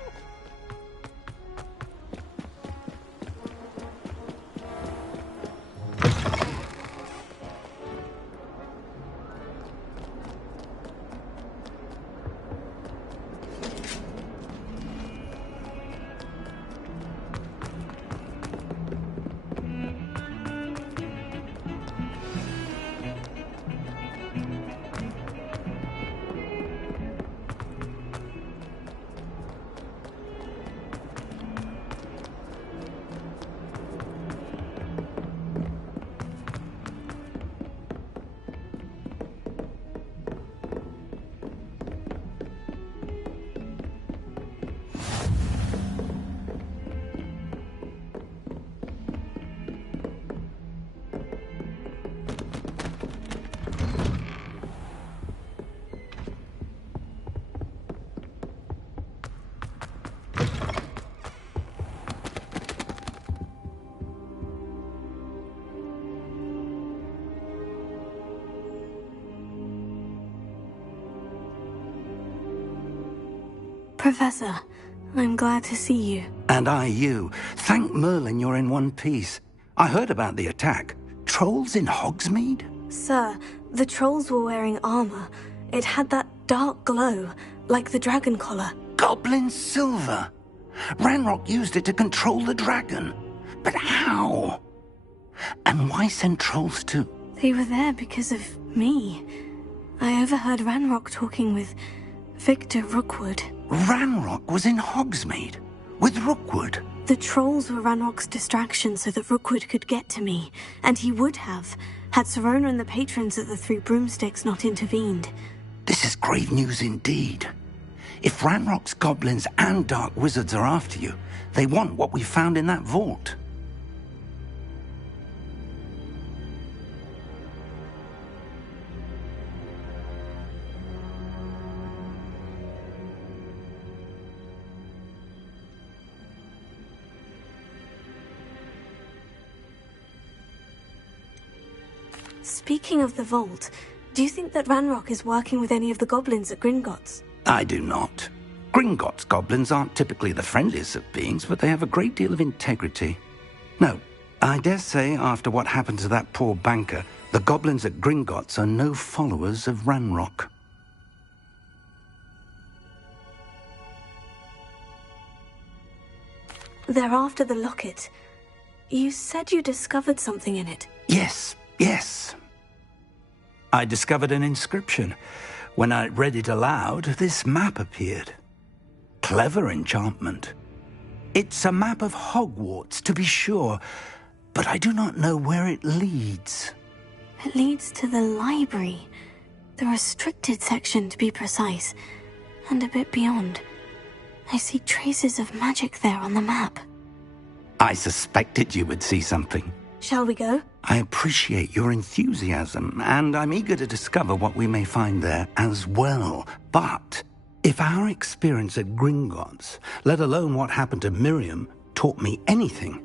Professor, I'm glad to see you. And I you. Thank Merlin you're in one piece. I heard about the attack. Trolls in Hogsmeade? Sir, the trolls were wearing armor. It had that dark glow, like the dragon collar. Goblin silver. Ranrock used it to control the dragon. But how? And why send trolls too? They were there because of me. I overheard Ranrock talking with Victor Rookwood. Ranrock was in Hogsmeade with Rookwood. The trolls were Ranrock's distraction so that Rookwood could get to me, and he would have, had Serona and the patrons at the Three Broomsticks not intervened. This is grave news indeed. If Ranrock's goblins and dark wizards are after you, they want what we found in that vault. Speaking of the vault, do you think that Ranrock is working with any of the goblins at Gringotts? I do not. Gringotts goblins aren't typically the friendliest of beings, but they have a great deal of integrity. No, I dare say after what happened to that poor banker, the goblins at Gringotts are no followers of Ranrock. They're after the locket. You said you discovered something in it. Yes. I discovered an inscription. When I read it aloud, this map appeared. Clever enchantment. It's a map of Hogwarts, to be sure, but I do not know where it leads. It leads to the library. The restricted section, to be precise. And a bit beyond. I see traces of magic there on the map. I suspected you would see something. Shall we go? I appreciate your enthusiasm, and I'm eager to discover what we may find there as well. But if our experience at Gringotts, let alone what happened to Miriam, taught me anything,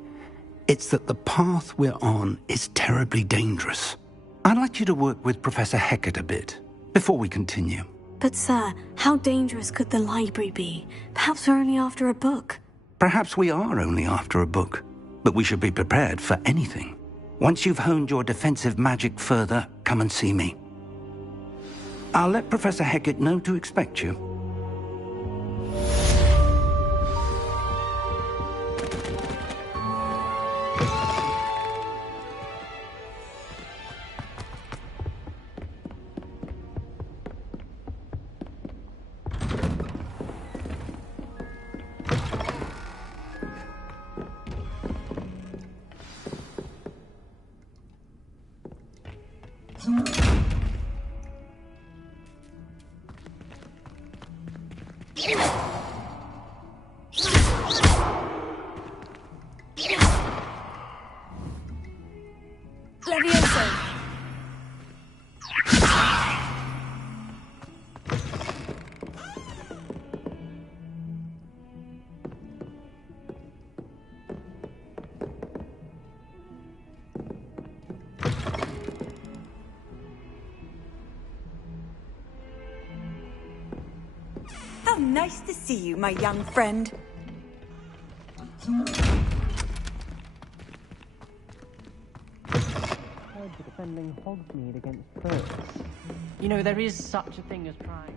it's that the path we're on is terribly dangerous. I'd like you to work with Professor Hecat a bit before we continue. But sir, how dangerous could the library be? Perhaps we're only after a book. Perhaps we are only after a book, but we should be prepared for anything. Once you've honed your defensive magic further, come and see me. I'll let Professor Hecat know to expect you. How nice to see you, my young friend. Defending Hogsmeade against birds. You know, there is such a thing as trying.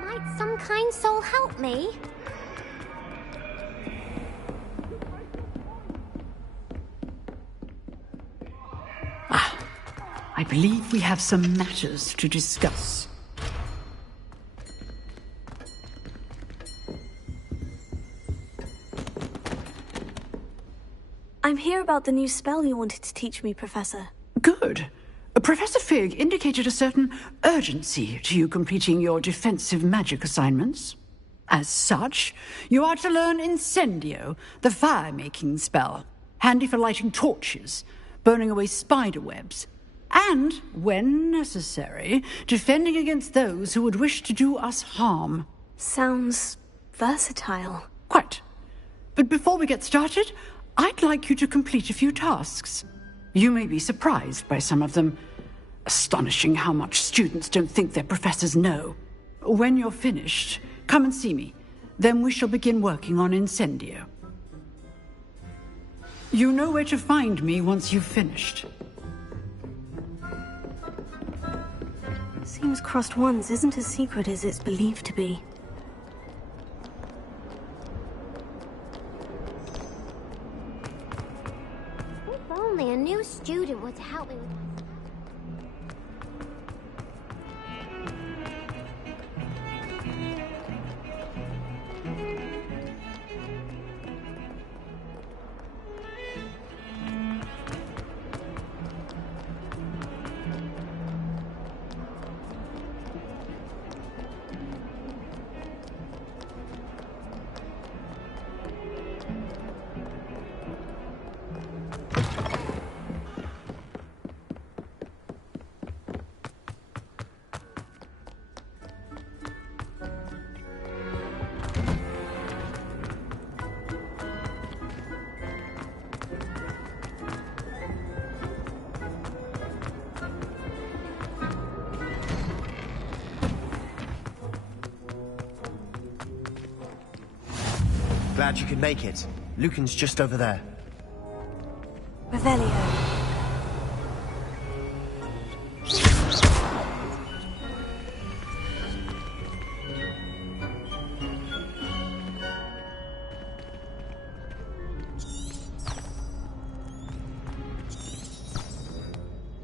Might some kind soul help me? I believe we have some matters to discuss. I'm here about the new spell you wanted to teach me, Professor. Good. Professor Fig indicated a certain urgency to you completing your defensive magic assignments. As such, you are to learn Incendio, the fire-making spell, handy for lighting torches, burning away spider webs, and, when necessary, defending against those who would wish to do us harm. Sounds versatile. Quite. But before we get started, I'd like you to complete a few tasks. You may be surprised by some of them. Astonishing how much students don't think their professors know. When you're finished, come and see me. Then we shall begin working on Incendio. You know where to find me once you've finished. Seems Crossed Wands isn't as secret as it's believed to be. If only a new student would help me with my... Glad you could make it. Lucan's just over there. Revelio.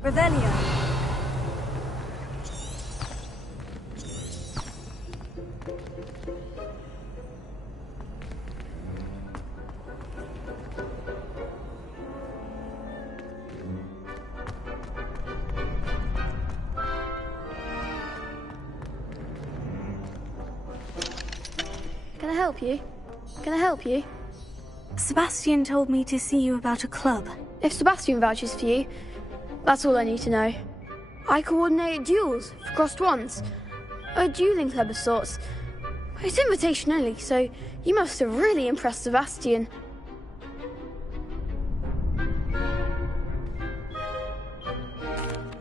Revelio. Can I help you? Sebastian told me to see you about a club. If Sebastian vouches for you, that's all I need to know. I coordinate duels for Crossed Wands. A dueling club of sorts. It's invitation only, so you must have really impressed Sebastian.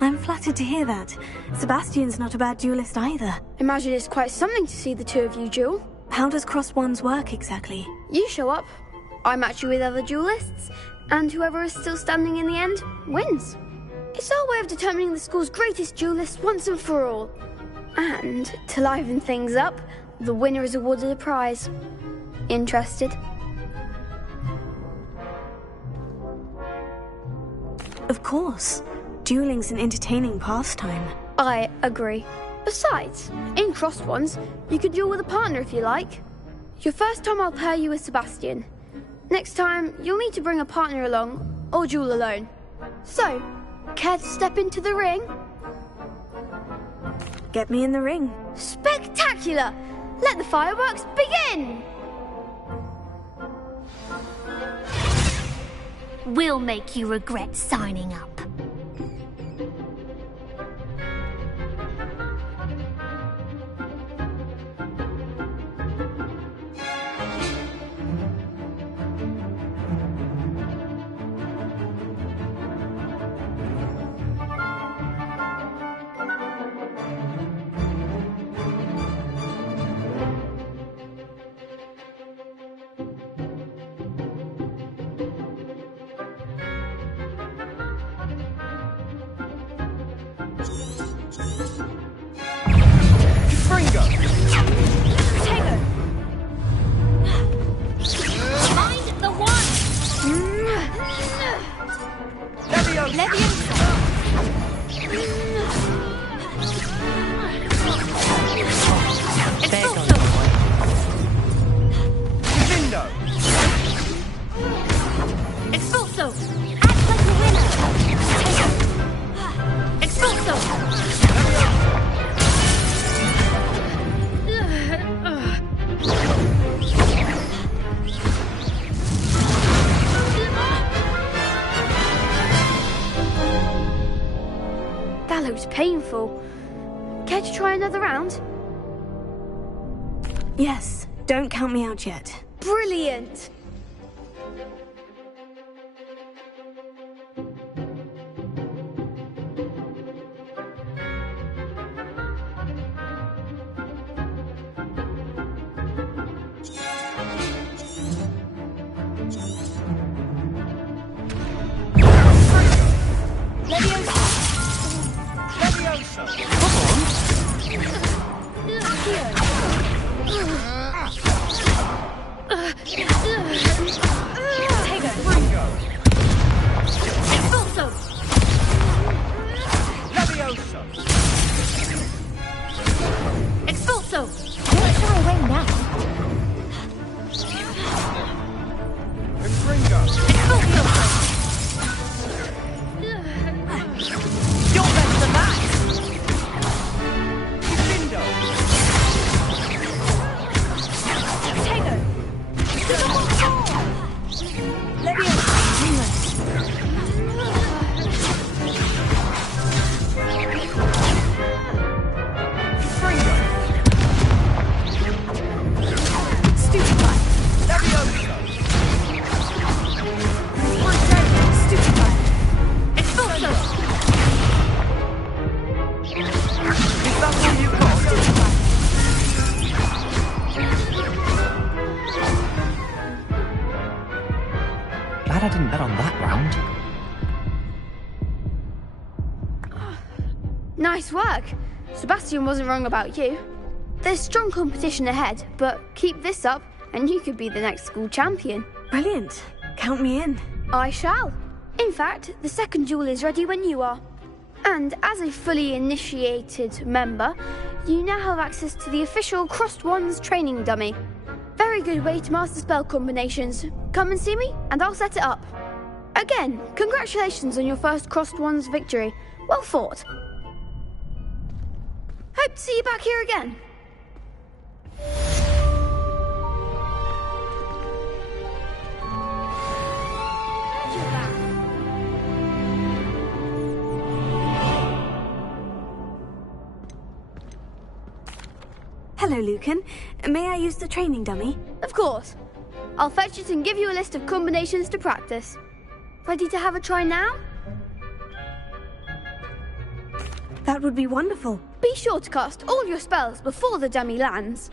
I'm flattered to hear that. Sebastian's not a bad duelist either. Imagine it's quite something to see the two of you duel. How does Crossed Wands work exactly? You show up, I match you with other duelists, and whoever is still standing in the end wins. It's our way of determining the school's greatest duelist once and for all. And, to liven things up, the winner is awarded a prize. Interested? Of course. Dueling's an entertaining pastime. I agree. Besides, in Crossed Wands, you could duel with a partner if you like. Your first time I'll pair you with Sebastian. Next time, you'll need to bring a partner along, or duel alone. So, care to step into the ring? Get me in the ring. Spectacular! Let the fireworks begin! We'll make you regret signing up. looked painful. Care to try another round? Yes, don't count me out yet. Brilliant! Glad I didn't bet on that round. Nice work. Sebastian wasn't wrong about you. There's strong competition ahead, but keep this up and you could be the next school champion. Brilliant. Count me in. I shall. In fact, the second duel is ready when you are. And as a fully initiated member, you now have access to the official Crossed Wands training dummy. Very good way to master spell combinations. Come and see me, and I'll set it up. Again, congratulations on your first Crossed Wands victory. Well fought. Hope to see you back here again. Hello, Lucan. May I use the training dummy? Of course. I'll fetch it and give you a list of combinations to practice. Ready to have a try now? That would be wonderful. Be sure to cast all your spells before the dummy lands.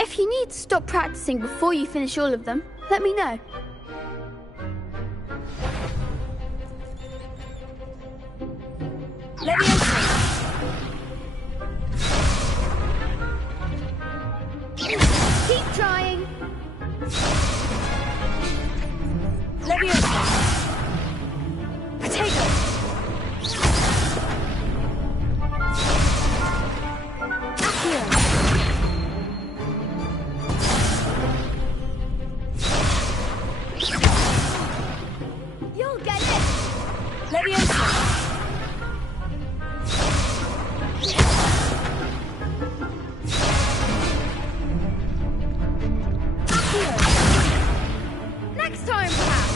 If you need to stop practicing before you finish all of them, let me know. Let me open. Keep trying. Let me open. Potato. You'll get it. Let me open. Next time, perhaps.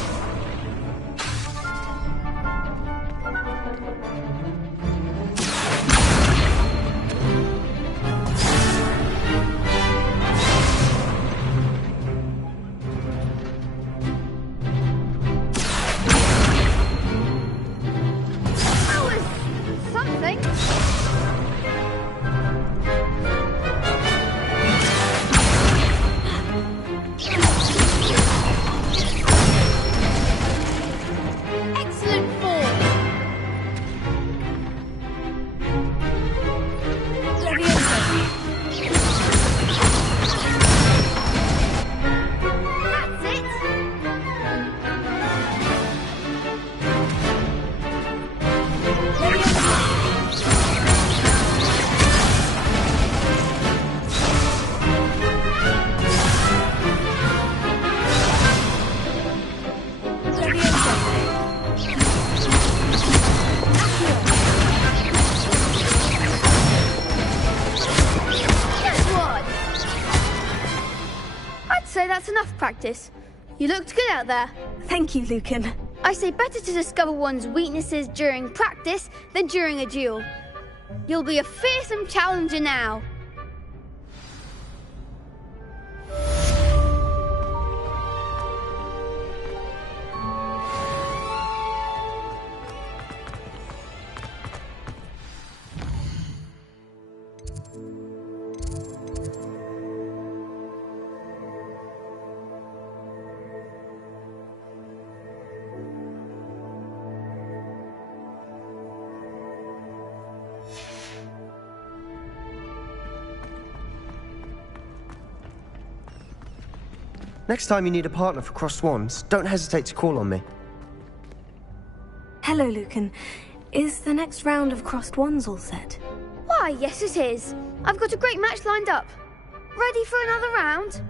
That was something. Excellent form. Let me open. That's it. Let me open. Let me open. Good one. I'd say that's enough practice. You looked good out there. Thank you, Lucan. I say better to discover one's weaknesses during practice than during a duel. You'll be a fearsome challenger now. Next time you need a partner for Crossed Wands, don't hesitate to call on me. Hello, Lucan. Is the next round of Crossed Wands all set? Why, yes it is. I've got a great match lined up. Ready for another round?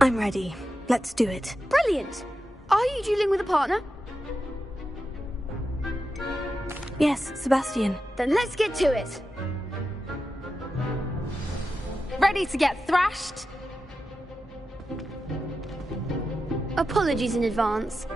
I'm ready. Let's do it. Brilliant. Are you dueling with a partner? Yes, Sebastian. Then let's get to it. Ready to get thrashed? Apologies in advance.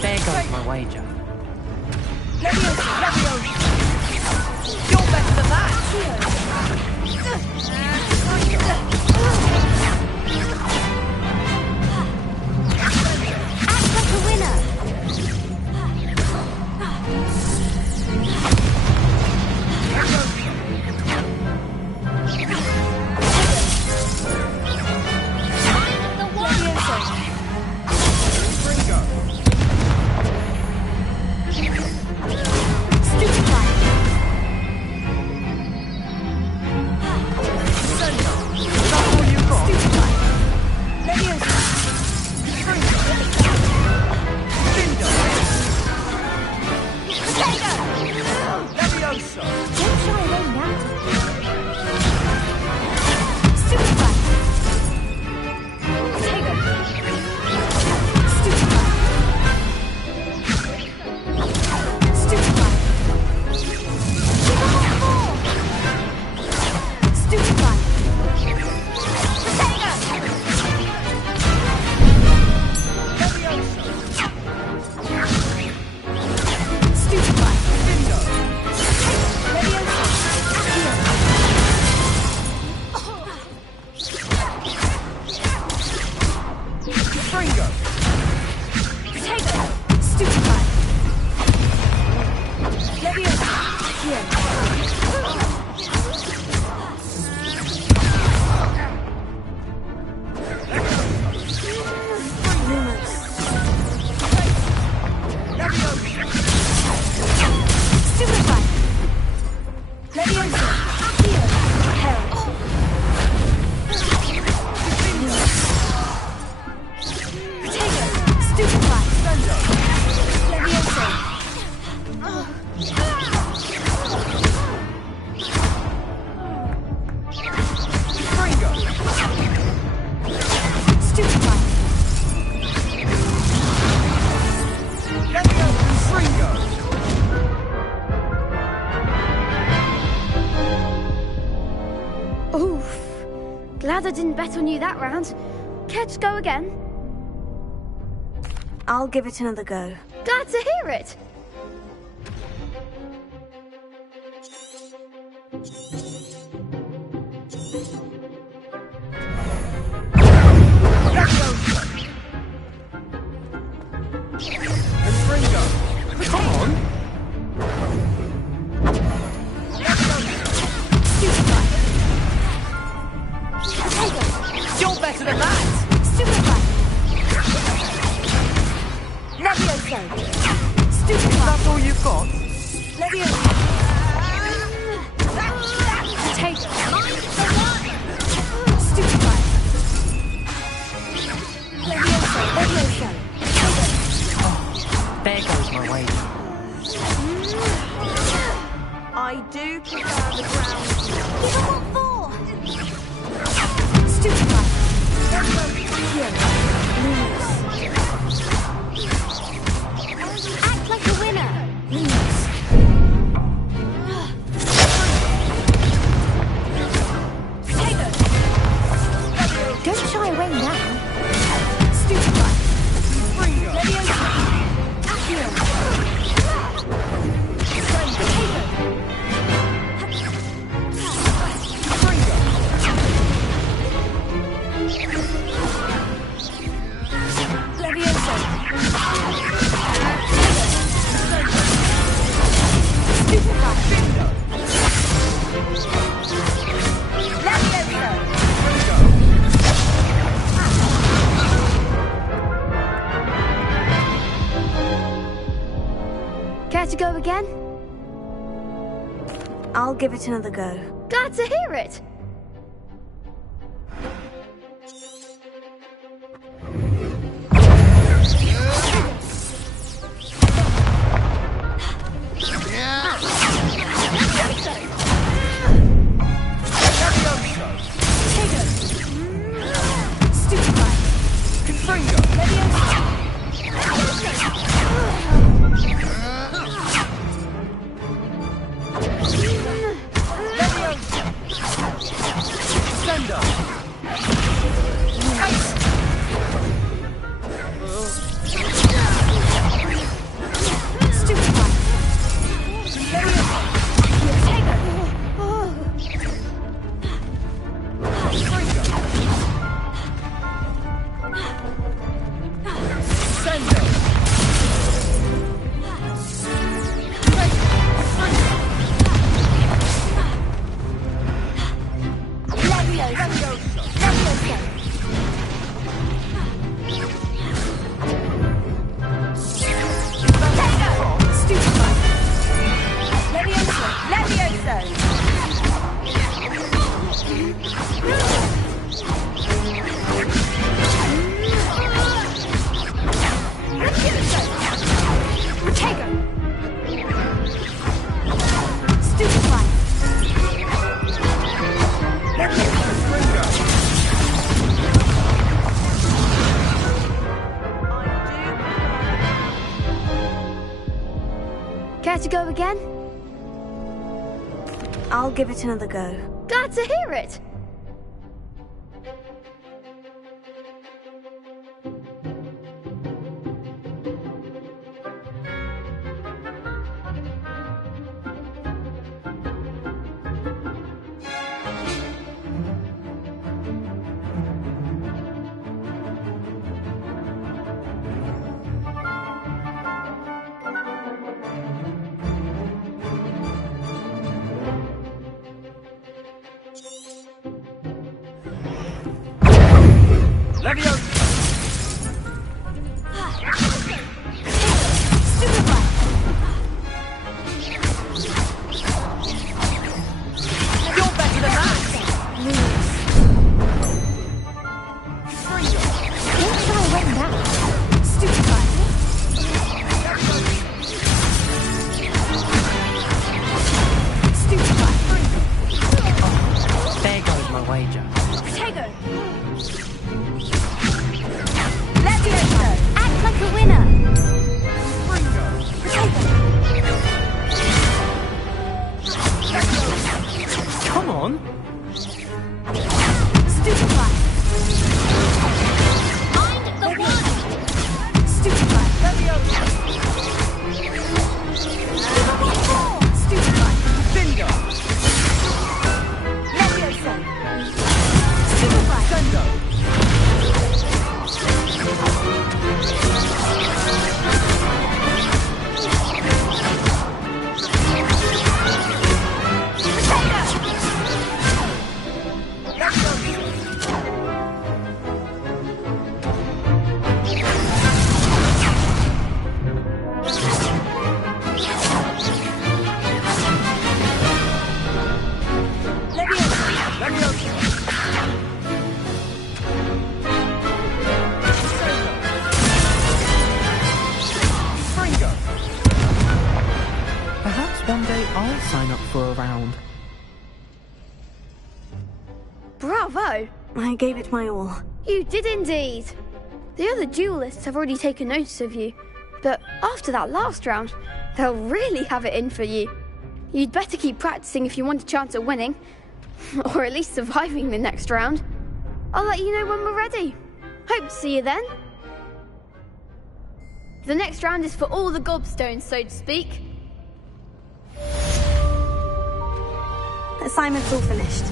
There goes my wager. You're better than that! Act like a winner! Glad I didn't bet on you that round. Care to go again? I'll give it another go. Glad to hear it. Come on! You're better than that! That's all you've got? away now. Stupefy. Leviosa. Accio. Care to go again? I'll give it another go. Glad to hear it. Care to go again? I'll give it another go. Glad to hear it. Bravo! I gave it my all. You did indeed. The other duelists have already taken notice of you, but after that last round, they'll really have it in for you. You'd better keep practicing if you want a chance at winning, or at least surviving the next round. I'll let you know when we're ready. Hope to see you then. The next round is for all the gobstones, so to speak. Assignment's all finished.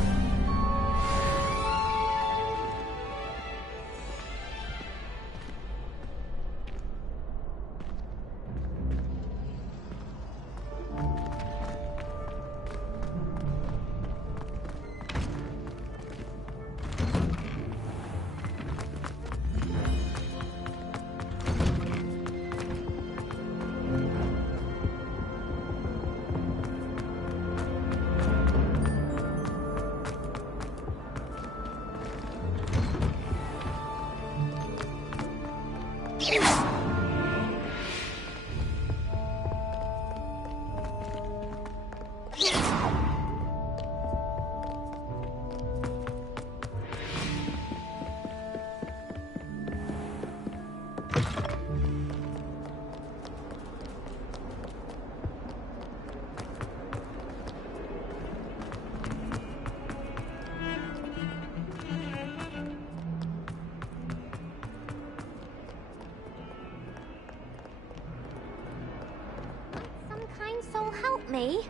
Help me.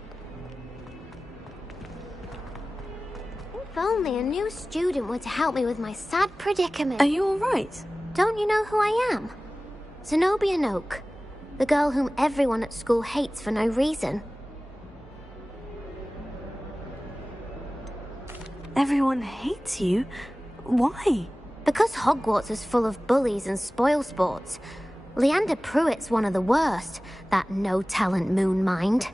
If only a new student were to help me with my sad predicament. Are you all right? Don't you know who I am? Zenobia Noak, the girl whom everyone at school hates for no reason. Everyone hates you? Why? Because Hogwarts is full of bullies and spoilsports. Leander Pruitt's one of the worst, that no-talent moon mind.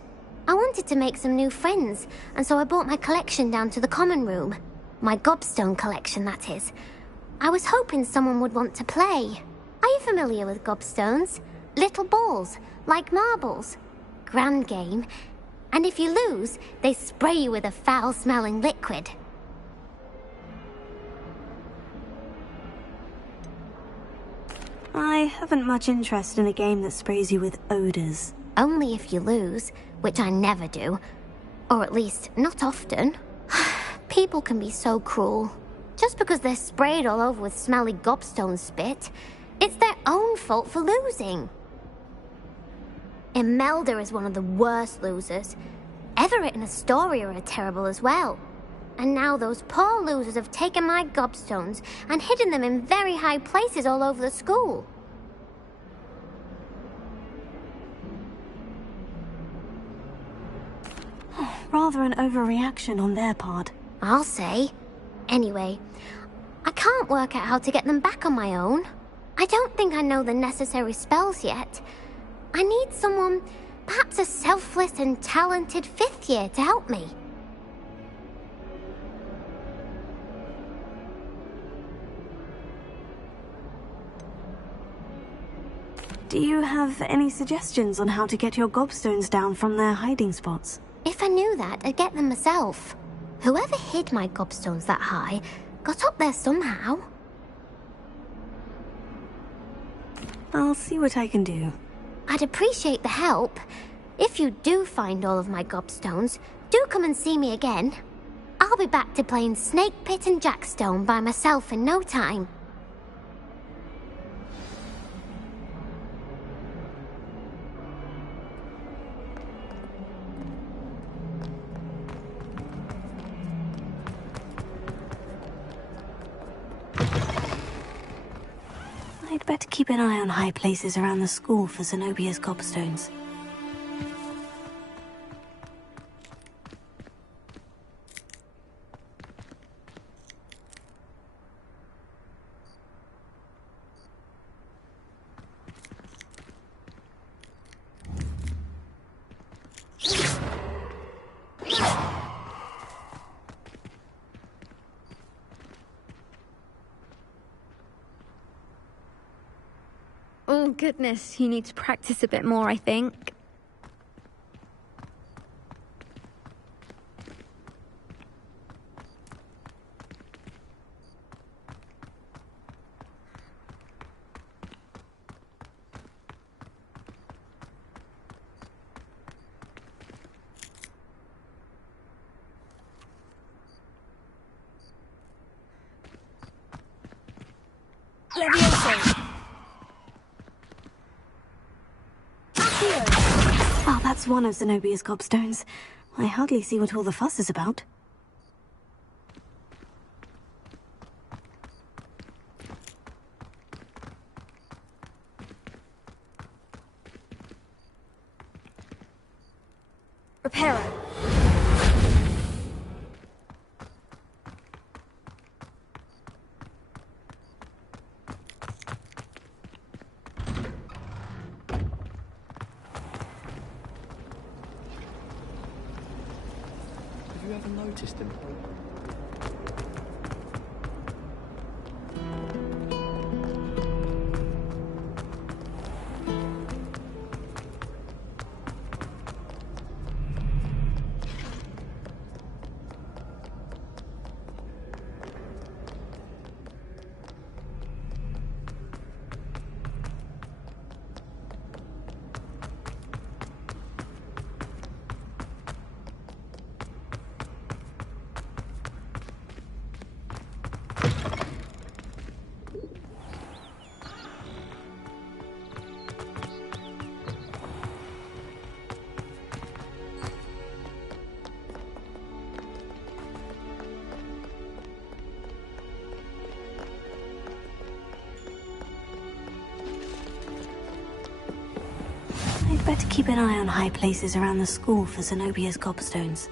I wanted to make some new friends, and so I brought my collection down to the common room. My gobstone collection, that is. I was hoping someone would want to play. Are you familiar with gobstones? Little balls, like marbles. Grand game. And if you lose, they spray you with a foul-smelling liquid. I haven't much interest in a game that sprays you with odors. Only if you lose, which I never do. Or at least, not often. People can be so cruel. Just because they're sprayed all over with smelly gobstone spit, it's their own fault for losing. Imelda is one of the worst losers. Everett and Astoria are terrible as well. And now those poor losers have taken my gobstones and hidden them in very high places all over the school. Rather an overreaction on their part. I'll say. Anyway, I can't work out how to get them back on my own. I don't think I know the necessary spells yet. I need someone, perhaps a selfless and talented fifth year to help me. Do you have any suggestions on how to get your gobstones down from their hiding spots? If I knew that, I'd get them myself. Whoever hid my gobstones that high got up there somehow. I'll see what I can do. I'd appreciate the help. If you do find all of my gobstones, do come and see me again. I'll be back to playing Snake Pit and Jackstone by myself in no time. I'd better keep an eye on high places around the school for Zenobia's gobstones. Oh, goodness, you need to practice a bit more, I think. Levioso! Oh, that's one of Zenobia's gobstones. I hardly see what all the fuss is about. Reparo. Have you ever noticed him? I'd better keep an eye on high places around the school for Zenobia's gobstones.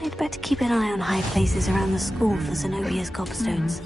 I'd better keep an eye on high places around the school for Zenobia's gobstones.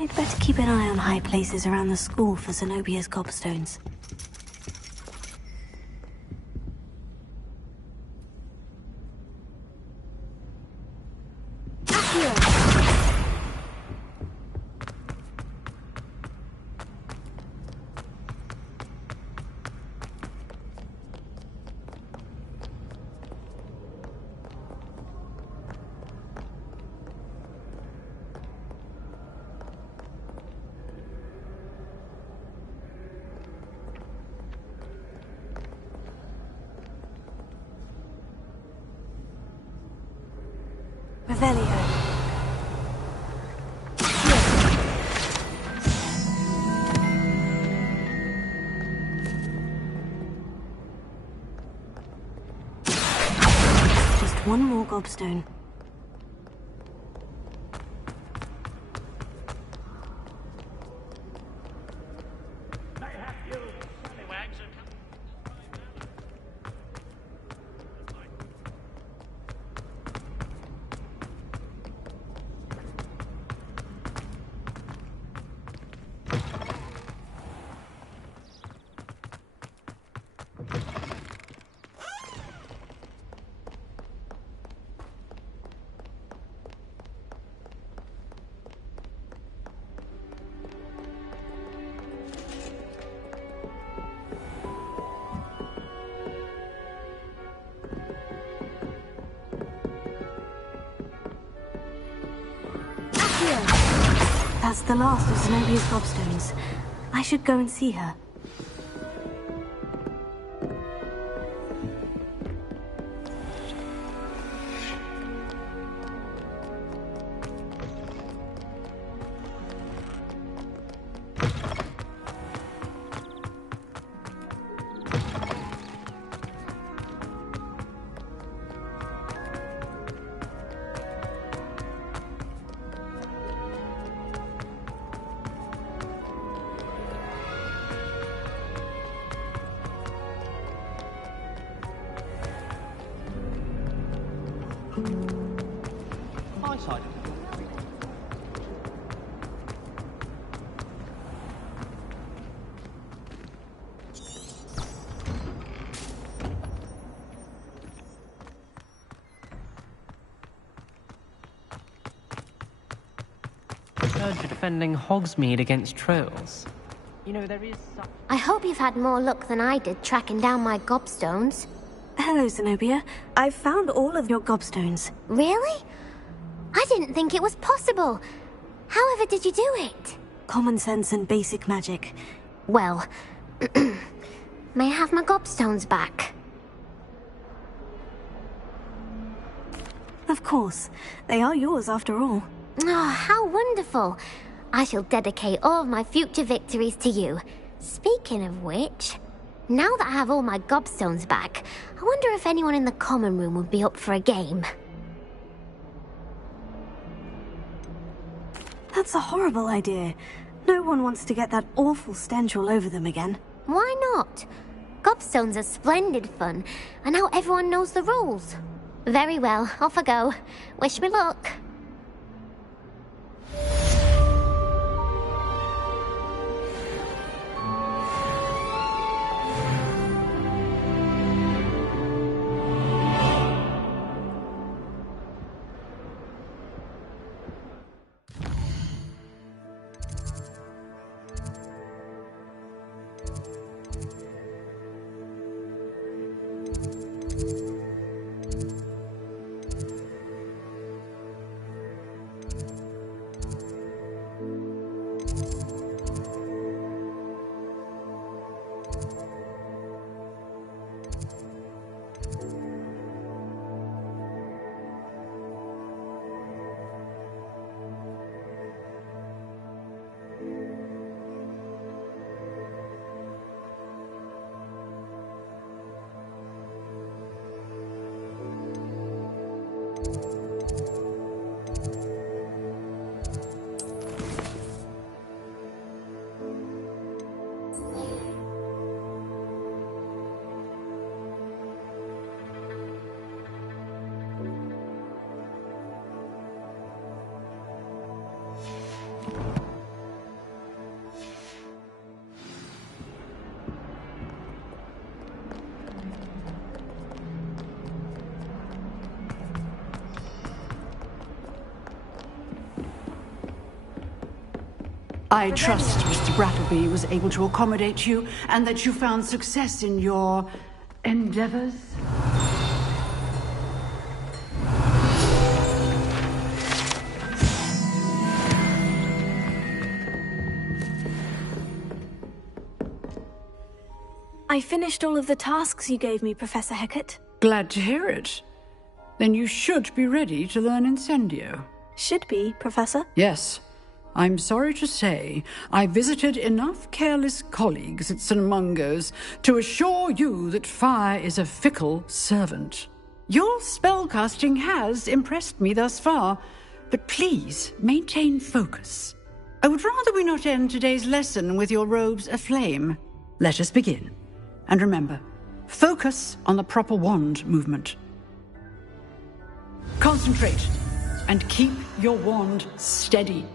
I'd better keep an eye on high places around the school for Zenobia's gobstones. Revelio. Just one more gobstone. That's the last of Zenobia's gobstones. I should go and see her. My side. Heard you're defending Hogsmeade against trolls. You know, there is such... I hope you've had more luck than I did tracking down my gobstones. Hello, Zenobia. I've found all of your gobstones. Really? I didn't think it was possible. However did you do it? Common sense and basic magic. Well, may I have my gobstones back? Of course. They are yours after all. Oh, how wonderful. I shall dedicate all of my future victories to you. Speaking of which, now that I have all my gobstones back, I wonder if anyone in the common room would be up for a game. That's a horrible idea. No one wants to get that awful stench all over them again. Why not? Gobstones are splendid fun, and now everyone knows the rules. Very well, off I go. Wish me luck. I trust Mr. Brattleby was able to accommodate you and that you found success in your endeavors. I finished all of the tasks you gave me, Professor Hecat. Glad to hear it. Then you should be ready to learn Incendio. Should be, Professor. Yes. I'm sorry to say, I visited enough careless colleagues at St. Mungo's to assure you that fire is a fickle servant. Your spellcasting has impressed me thus far, but please maintain focus. I would rather we not end today's lesson with your robes aflame. Let us begin. And remember, focus on the proper wand movement. Concentrate, and keep your wand steady.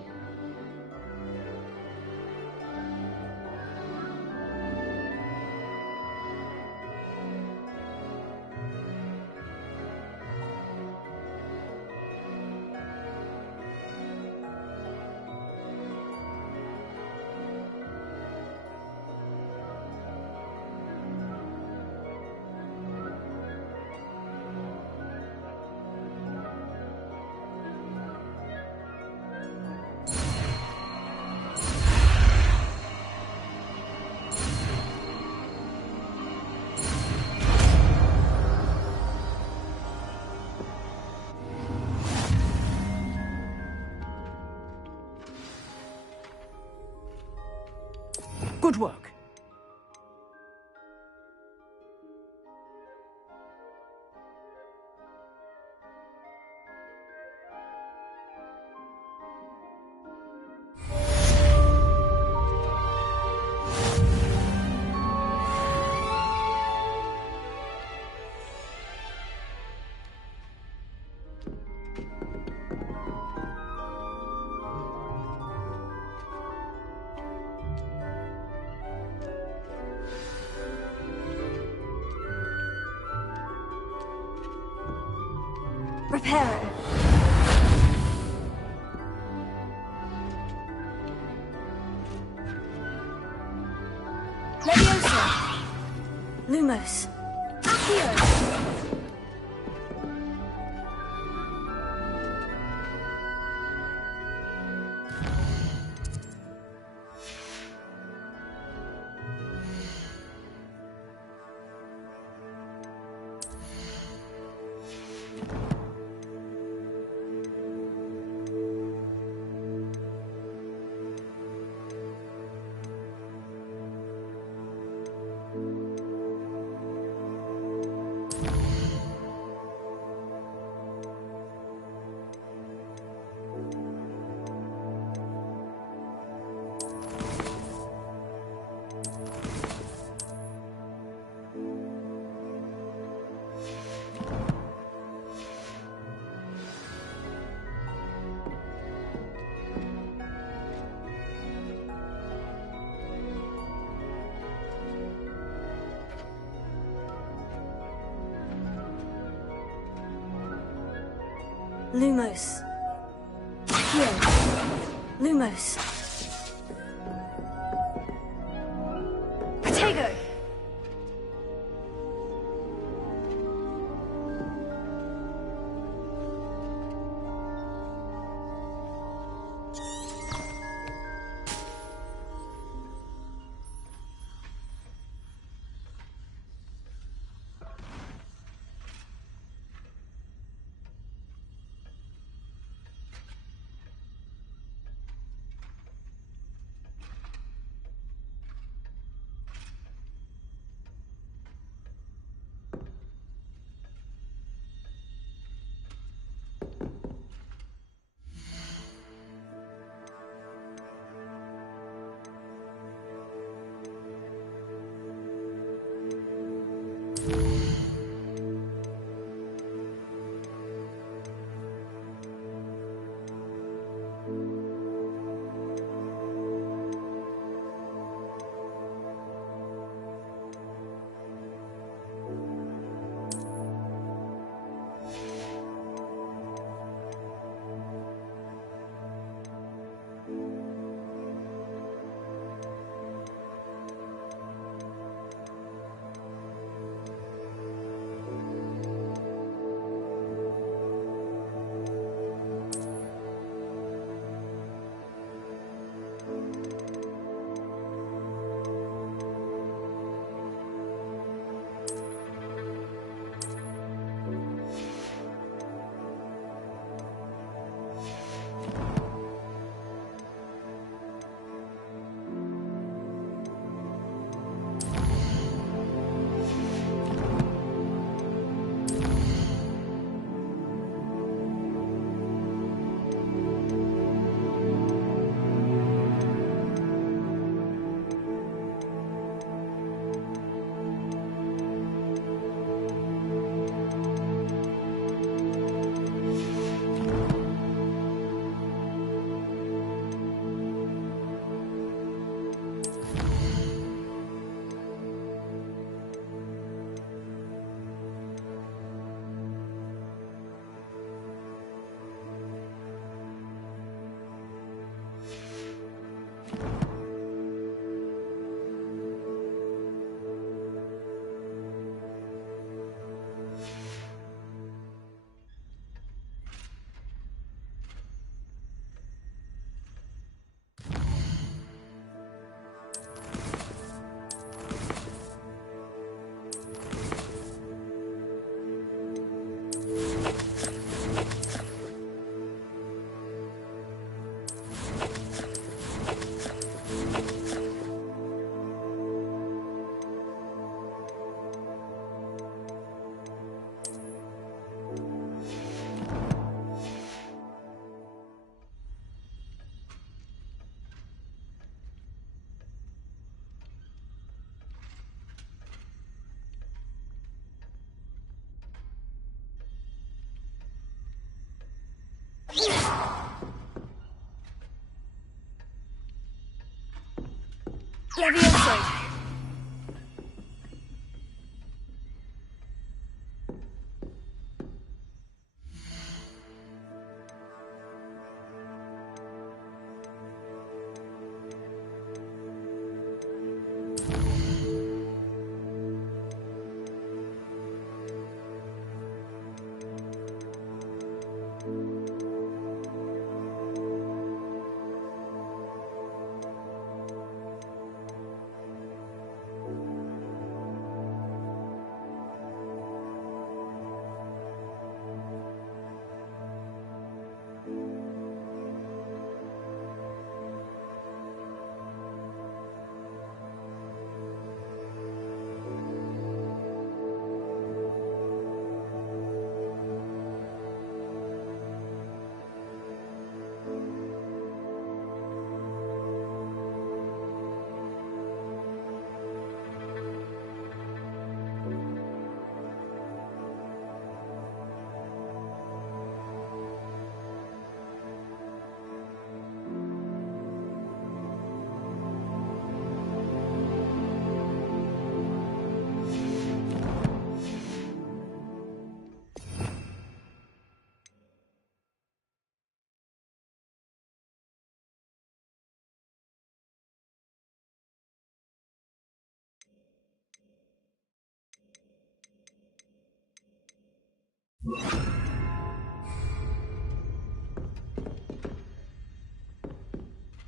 Good work. Reparo. Leviosa. Lumos. Accio. Lumos. Accio. Lumos. Protego. Levioso!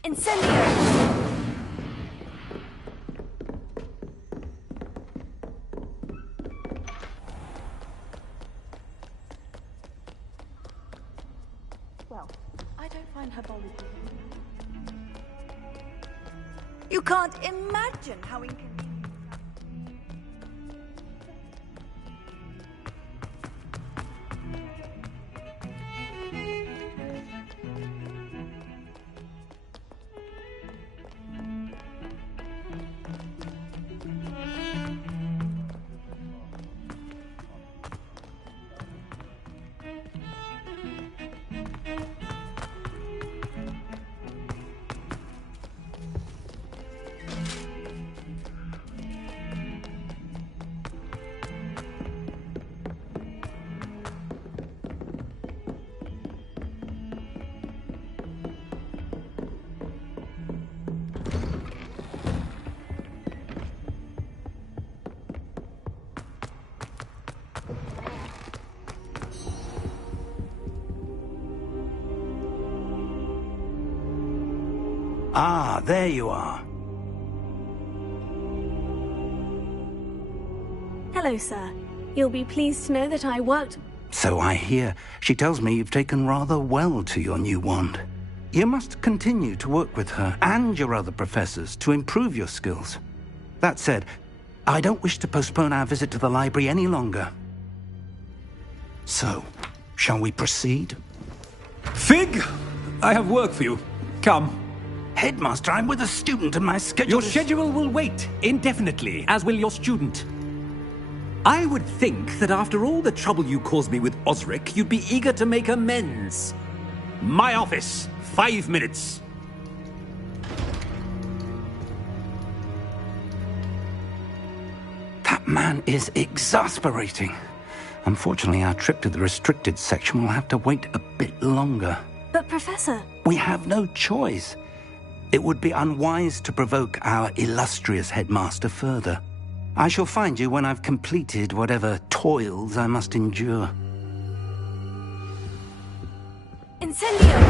Incendio! Well, I don't find her bold. You can't imagine how inconvenient. Ah, there you are. Hello, sir. You'll be pleased to know that I worked... So I hear. She tells me you've taken rather well to your new wand. You must continue to work with her and your other professors to improve your skills. That said, I don't wish to postpone our visit to the library any longer. So, shall we proceed? Fig! I have work for you. Come. Headmaster, I'm with a student and my schedule Your schedule will wait indefinitely, as will your student. I would think that after all the trouble you caused me with Osric, you'd be eager to make amends. My office, 5 minutes. That man is exasperating. Unfortunately, our trip to the restricted section will have to wait a bit longer. But, Professor... We have no choice. It would be unwise to provoke our illustrious headmaster further. I shall find you when I've completed whatever toils I must endure. Incendio!